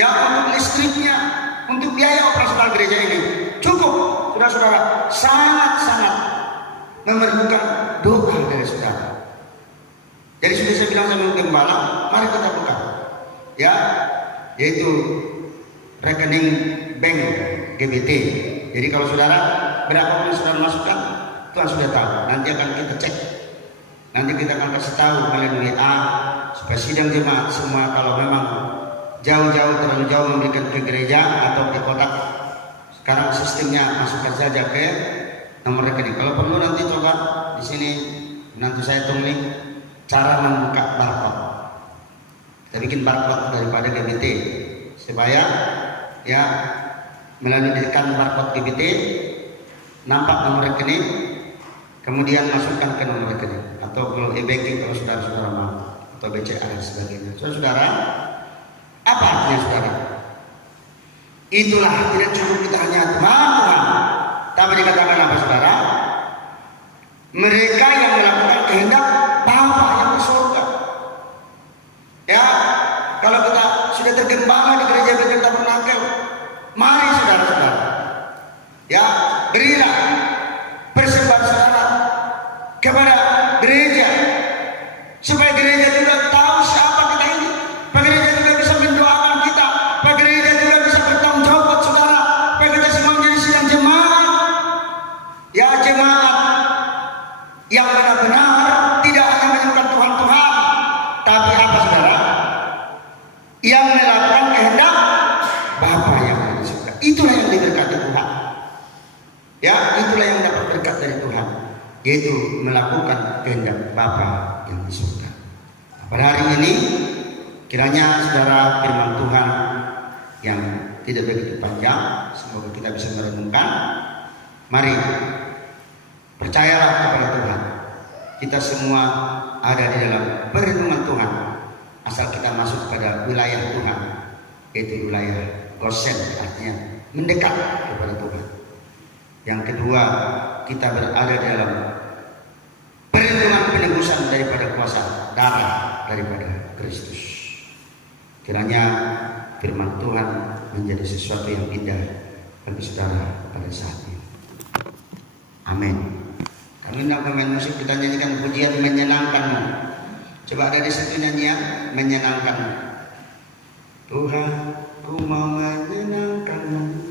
Ya, untuk listriknya, untuk biaya operasional gereja ini cukup, saudara-saudara, sangat-sangat memerlukan doa dari saudara. Jadi sudah saya bilang sama Gembala, mari kita buka, ya, yaitu rekening bank GBT. Jadi kalau saudara berapa pun saudara masukkan, Tuhan sudah tahu. Nanti akan kita cek, nanti kita akan kasih tahu melalui WA supaya sidang jemaat semua, kalau memang jauh-jauh, terlalu jauh memberikan ke gereja atau di kotak, sekarang sistemnya masukkan saja ke nomor rekening. Kalau perlu nanti coba di sini nanti saya tulis cara membuka barcode. Kita bikin barcode daripada GBT supaya, ya, melalui tekan barcode GBT nampak nomor rekening, kemudian masukkan ke nomor rekening, atau kalau e-banking kalau saudara-saudara mau, atau BCA dan sebagainya. Saudara, apa artinya saudara? Itulah tidak cukup kita hanya Tuhan, tapi dikatakan apa saudara? Mereka yang melakukan kehendak Bapa yang di surga. Ya, kalau kita sudah tergembala di gereja Bethel Tabernakel, mari saudara-saudara, ya, berilah persembahan saudara kepada gereja, supaya gereja juga tahu siapa kita ini. Supaya gereja juga bisa mendoakan kita. Supaya gereja juga bisa bertanggung jawab buat saudara. Supaya kita semua menjadi sidang jemaat, ya, jemaat yang benar-benar tidak hanya menyembah Tuhan, tapi apa saudara? Yang melakukan kehendak Bapa yang ada di surga. Itulah yang diberkati Tuhan. Ya, itulah yang dapat berkat dari Tuhan, yaitu melakukan kehendak Bapa yang di surga. Pada hari ini, kiranya saudara firman Tuhan yang tidak begitu panjang, semoga kita bisa merenungkan. Mari percayalah kepada Tuhan. Kita semua ada di dalam perlindungan Tuhan, asal kita masuk pada wilayah Tuhan, yaitu wilayah Gosen, artinya mendekat kepada Tuhan. Yang kedua, kita berada di dalam perlindungan penebusan daripada kuasa darah daripada Kristus. Kiranya firman Tuhan menjadi sesuatu yang indah bagi saudara pada saat ini. Amin. Kami hendak pemain musik, kita nyanyikan pujian menyenangkanmu. Coba ada di situ nyanyian menyenangkanmu. Tuhan, ku mau menyenangkanmu.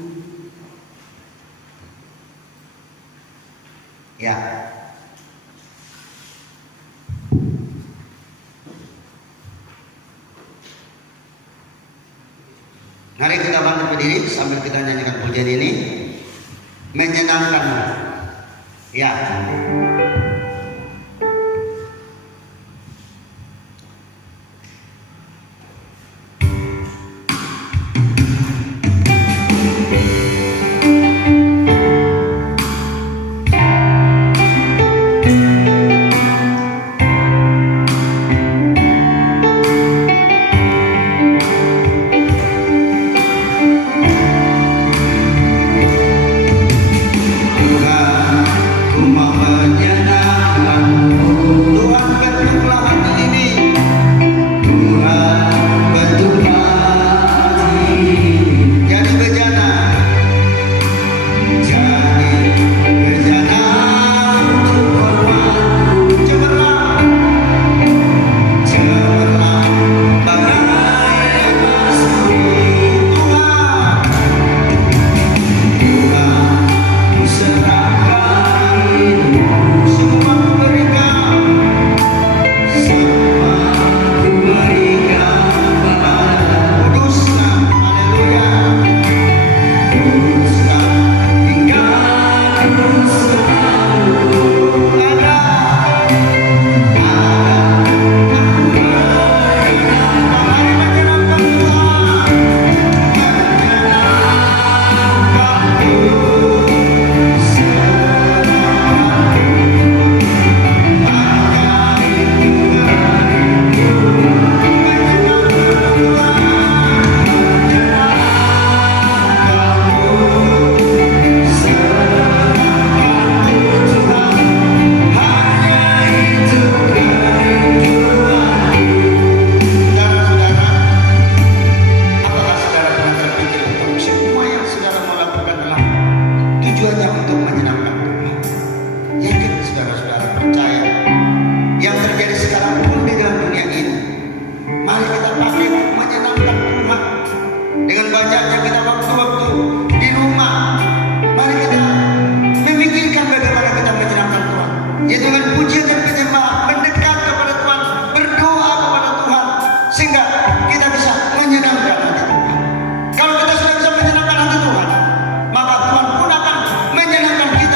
Ya. Mari kita bangkit berdiri sambil kita nyanyikan pujian ini menyenangkanmu. Ya. Kalau kita sudah bisa menyenangkan hati Tuhan, maka Tuhan pun akan menyenangkan kita.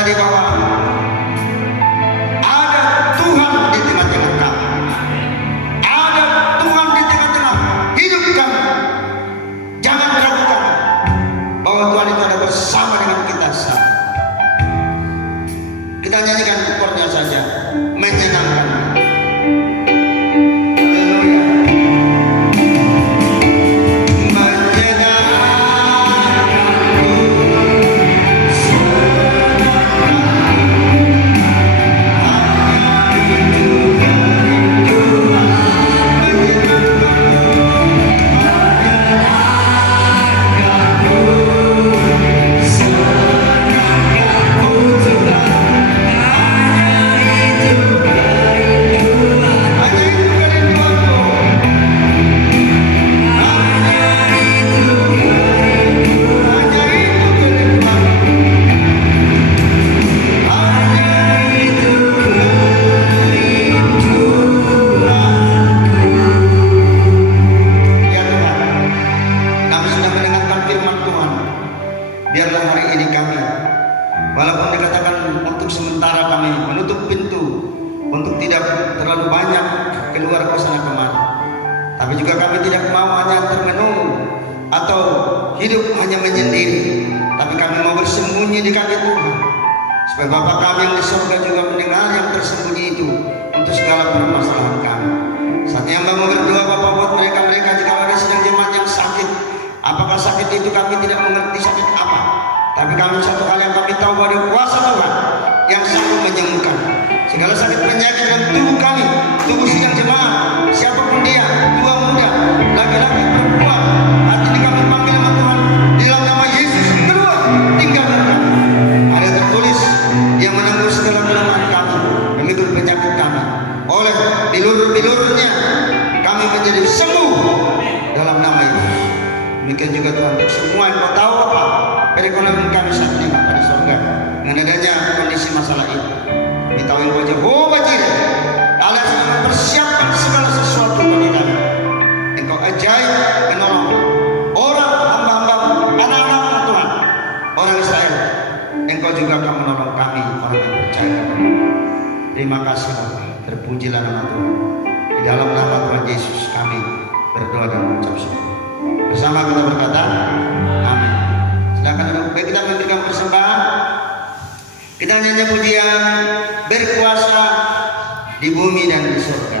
tadi bahwa ada Tuhan di tengah-tengah kami. Ada Tuhan di tengah-tengah hidup kami. Jangan ragukan bahwa Tuhan itu ada bersama dengan kita saat. Kita nyanyikan chordnya saja, menyenangkan. Biarlah hari ini kami, walaupun dikatakan untuk sementara kami menutup pintu untuk tidak terlalu banyak keluar ke sana kemari, tapi juga kami tidak mau hanya termenung atau hidup hanya menyendiri, tapi kami mau bersembunyi di kaki Tuhan, supaya Bapa kami yang di surga juga mendengar yang tersembunyi itu untuk segala permasalahan kami. Saatnya Hamba mau berdoa Bapak buat mereka-mereka jika ada sedang jemaat yang sakit. Apakah sakit itu kami tidak mengerti sakit apa, tapi kami satu hal yang kami tahu bahwa kuasa Tuhan yang sanggup menyembuhkan segala sakit penyakit dalam tubuh kami, tubuh sidang jemaat, siapapun dia, tua muda, laki-laki, perempuan. Hati ini kami panggil nama Tuhan di dalam nama Yesus, keluar, tinggalkan kami. Ada tertulis yang menanggung segala kelemahan kami, memikul penyakit kami. Oleh bilur-bilurnya kami menjadi sembuh dalam nama Yesus. Demikian juga Tuhan untuk semua yang kau tahu apa perekonomian kami saat ini Bapak di surga dengan adanya kondisi masalah ini. Kami tahu yang Jehovah Jireh, Allah sedang mempersiapkan segala sesuatu bagi kami. Engkau ajaib menolong orang hamba-hamba, anak-anak Tuhan, orang Israel. Engkau juga akan menolong kami orang yang percaya. Terima kasih Bapak, terpujilah nama Tuhan. Di dalam nama Tuhan Yesus kami berdoa dan mengucap syukur. Bersama kita berkata, amin. Silakan duduk. Baik, kita memberikan persembahan. Kita nyanyi pujian berkuasa di bumi dan di surga. Berkuasa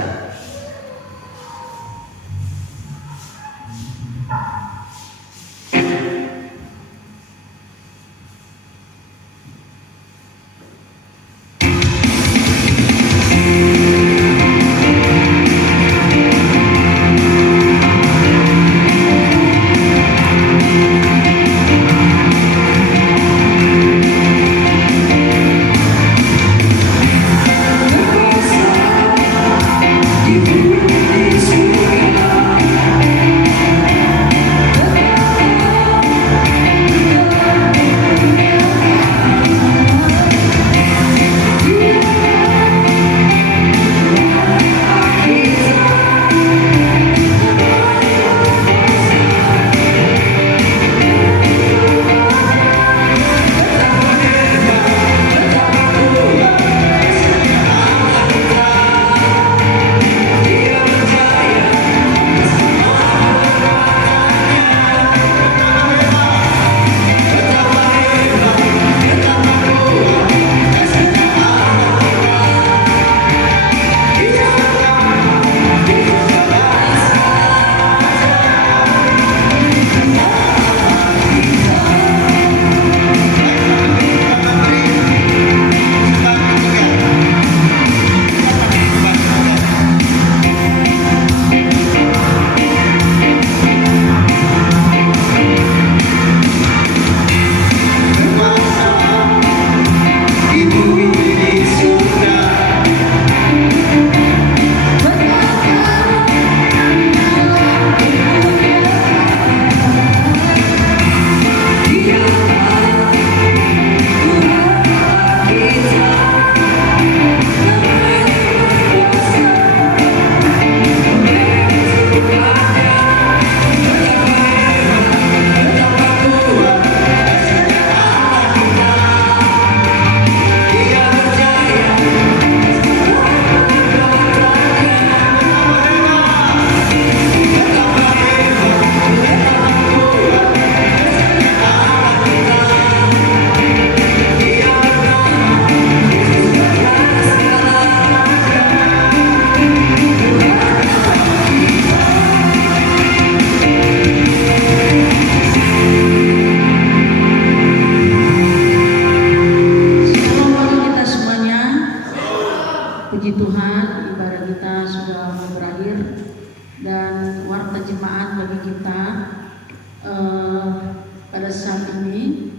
ini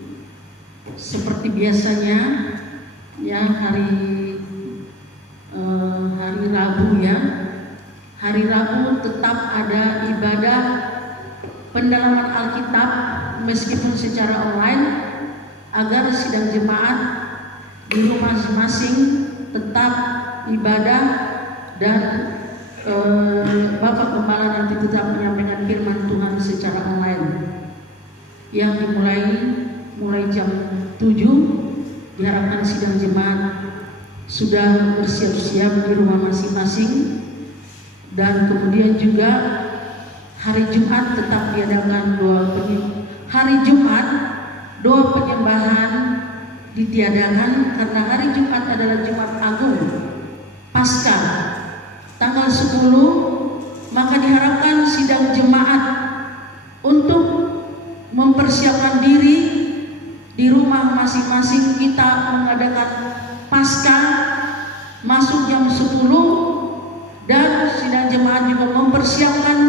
seperti biasanya ya hari Rabu ya. Hari Rabu tetap ada ibadah pendalaman Alkitab meskipun secara online agar sidang jemaat di rumah masing-masing tetap ibadah dan Bapak Gembala nanti tetap menyampaikan firman Tuhan secara online yang mulai jam 7. Diharapkan sidang jemaat sudah bersiap-siap di rumah masing-masing, dan kemudian juga hari Jumat tetap diadakan hari Jumat doa penyembahan ditiadakan karena hari Jumat adalah Jumat Agung Paskah tanggal 10, maka diharapkan sidang jemaat untuk mempersiapkan diri di rumah masing-masing. Kita mengadakan Paskah masuk jam 10, dan sidang jemaat juga mempersiapkan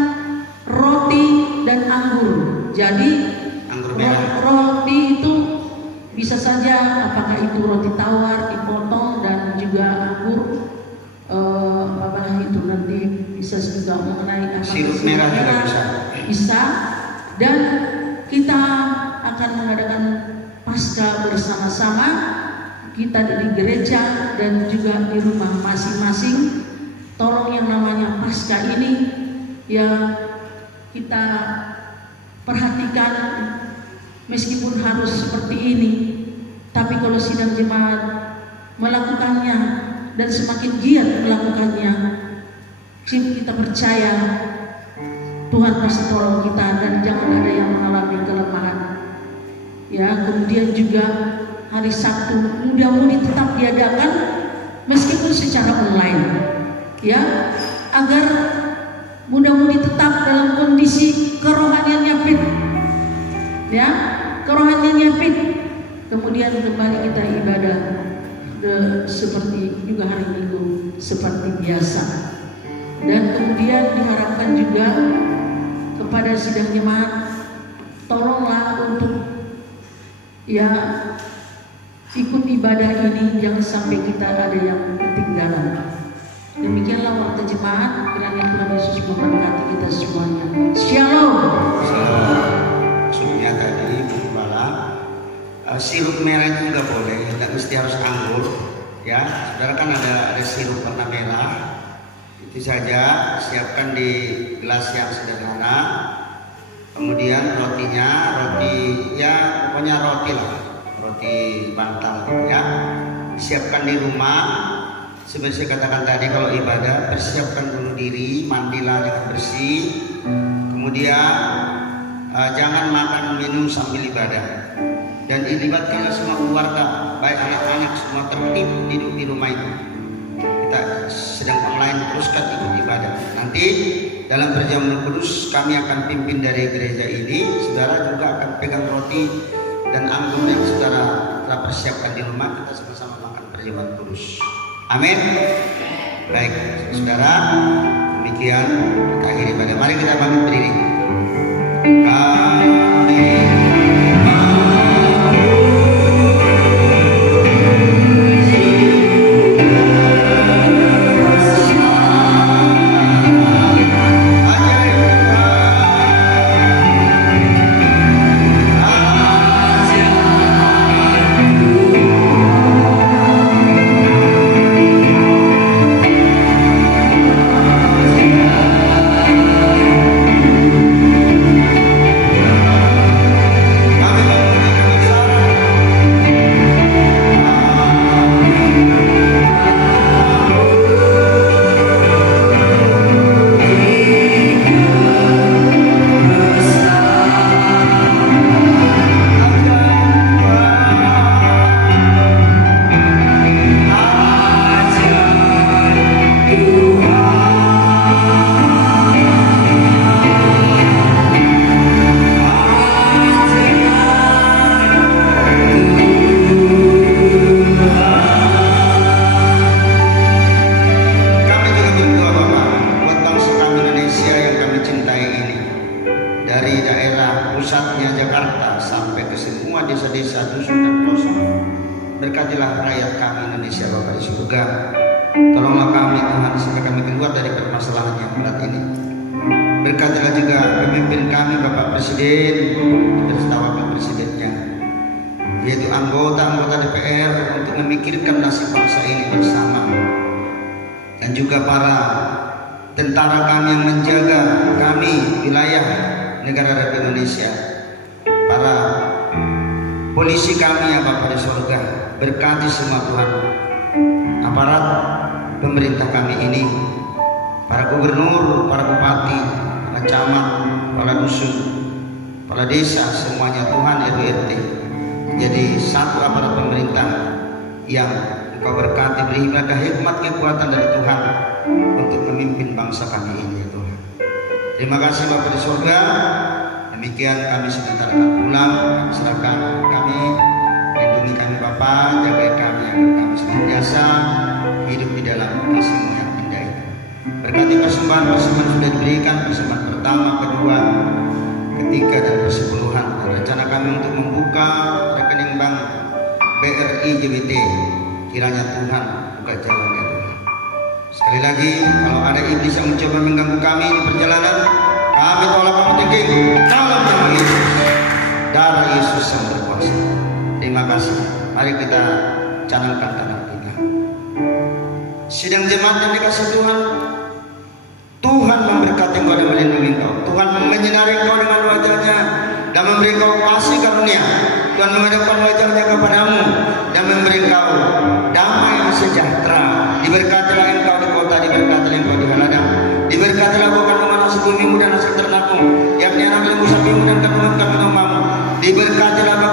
roti dan anggur. Jadi roti itu bisa saja apakah itu roti tawar dipotong, dan juga anggur itu nanti bisa juga mengenai sirup merah juga bisa. Dan kita akan mengadakan Paskah bersama-sama, kita di gereja dan juga di rumah masing-masing. Tolong yang namanya Paskah ini ya kita perhatikan, meskipun harus seperti ini, tapi kalau sidang jemaat melakukannya dan semakin giat melakukannya, kita percaya Tuhan pasti tolong kita dan jangan ada yang mengalami kelemahan. Ya, kemudian juga hari Sabtu mudah-mudahan tetap diadakan meskipun secara online, ya, agar mudah-mudahan tetap dalam kondisi kerohaniannya fit, ya, kerohaniannya fit. Kemudian kembali kita ibadah seperti juga hari Minggu seperti biasa. Dan kemudian diharapkan juga kepada sidang jemaat, tolonglah untuk ya ikut ibadah ini, jangan sampai kita ada yang ketinggalan. Demikianlah waktu jemaat, kiranya Tuhan Yesus memberkati kita semuanya. Shalom. Maksudnya tadi Gembala, sirup merah itu juga boleh, tidak mesti harus anggur. Ya, saudara kan ada sirup warna merah. Itu saja, siapkan di gelas yang sederhana. Kemudian rotinya, roti ya pokoknya roti lah, roti bantal ya. Siapkan di rumah. Seperti saya katakan tadi, kalau ibadah persiapkan dulu diri, mandilah dengan bersih. Kemudian jangan makan minum sambil ibadah. Dan dilibatkan semua keluarga, baik anak-anak, semua tertib hidup di rumah itu. Kita sedang online, teruskan ikut ibadah. Nanti dalam perjamuan kudus kami akan pimpin dari gereja ini. Saudara juga akan pegang roti dan anggur yang saudara telah persiapkan di rumah. Kita sama-sama makan perjamuan kudus. Amin. Baik, saudara, demikian kita akhiri pada. Mari kita bangun berdiri. Amin. semua desa-desa, dusun dan pelosok. Berkatilah rakyat kami Indonesia Bapa di surga. Tolonglah kami Tuhan sampai kami keluar dari permasalahan yang berat ini. Berkatilah juga pemimpin kami Bapak Presiden beserta Wakil Presidennya, yaitu anggota-anggota DPR untuk memikirkan nasib bangsa ini bersama, dan juga para tentara kami yang menjaga kami wilayah negara Republik Indonesia, para polisi kami ya Bapak di surga. Berkati semua Tuhan aparat pemerintah kami ini, para gubernur, para bupati, para camat, para dusun, para desa, semuanya Tuhan RT. Jadi satu aparat pemerintah yang Engkau berkati, beri mereka hikmat kekuatan dari Tuhan untuk memimpin bangsa kami ini ya Tuhan. Terima kasih Bapak di surga. Demikian kami sebentar akan pulang. Kami serahkan kami, lindungi kami Bapak, jaga kami agar kami senantiasa hidup di dalam kasih-Mu yang indah itu. Berkati persembahan sudah diberikan, persembahan pertama, kedua, ketiga, dan persepuluhan. Dan rencana kami untuk membuka rekening bank BRI JBT, kiranya Tuhan buka jalannya Tuhan. Sekali lagi, kalau ada iblis yang mencoba mengganggu kami di perjalanan, kami tolak, kami tinggi dalam nama Yesus. Darah Yesus yang berkuasa. Terima kasih. Mari kita canangkan tangan kita. Sidang jemaat yang dikasih Tuhan, Tuhan memberkati engkau dan melindungi engkau. Tuhan menyinari engkau dengan wajah-Nya dan memberi engkau kasih karunia. Tuhan menghadapkan wajah-Nya kepadamu dan memberi engkau damai yang sejahtera. Diberkatilah engkau di kota, diberkatilah engkau di ladang, diberkatilah engkau kandungan nasi bumimu dan nasi ternakmu, yakni anak lembu sapimu dan kandungan dombamu. Diberkatilah engkau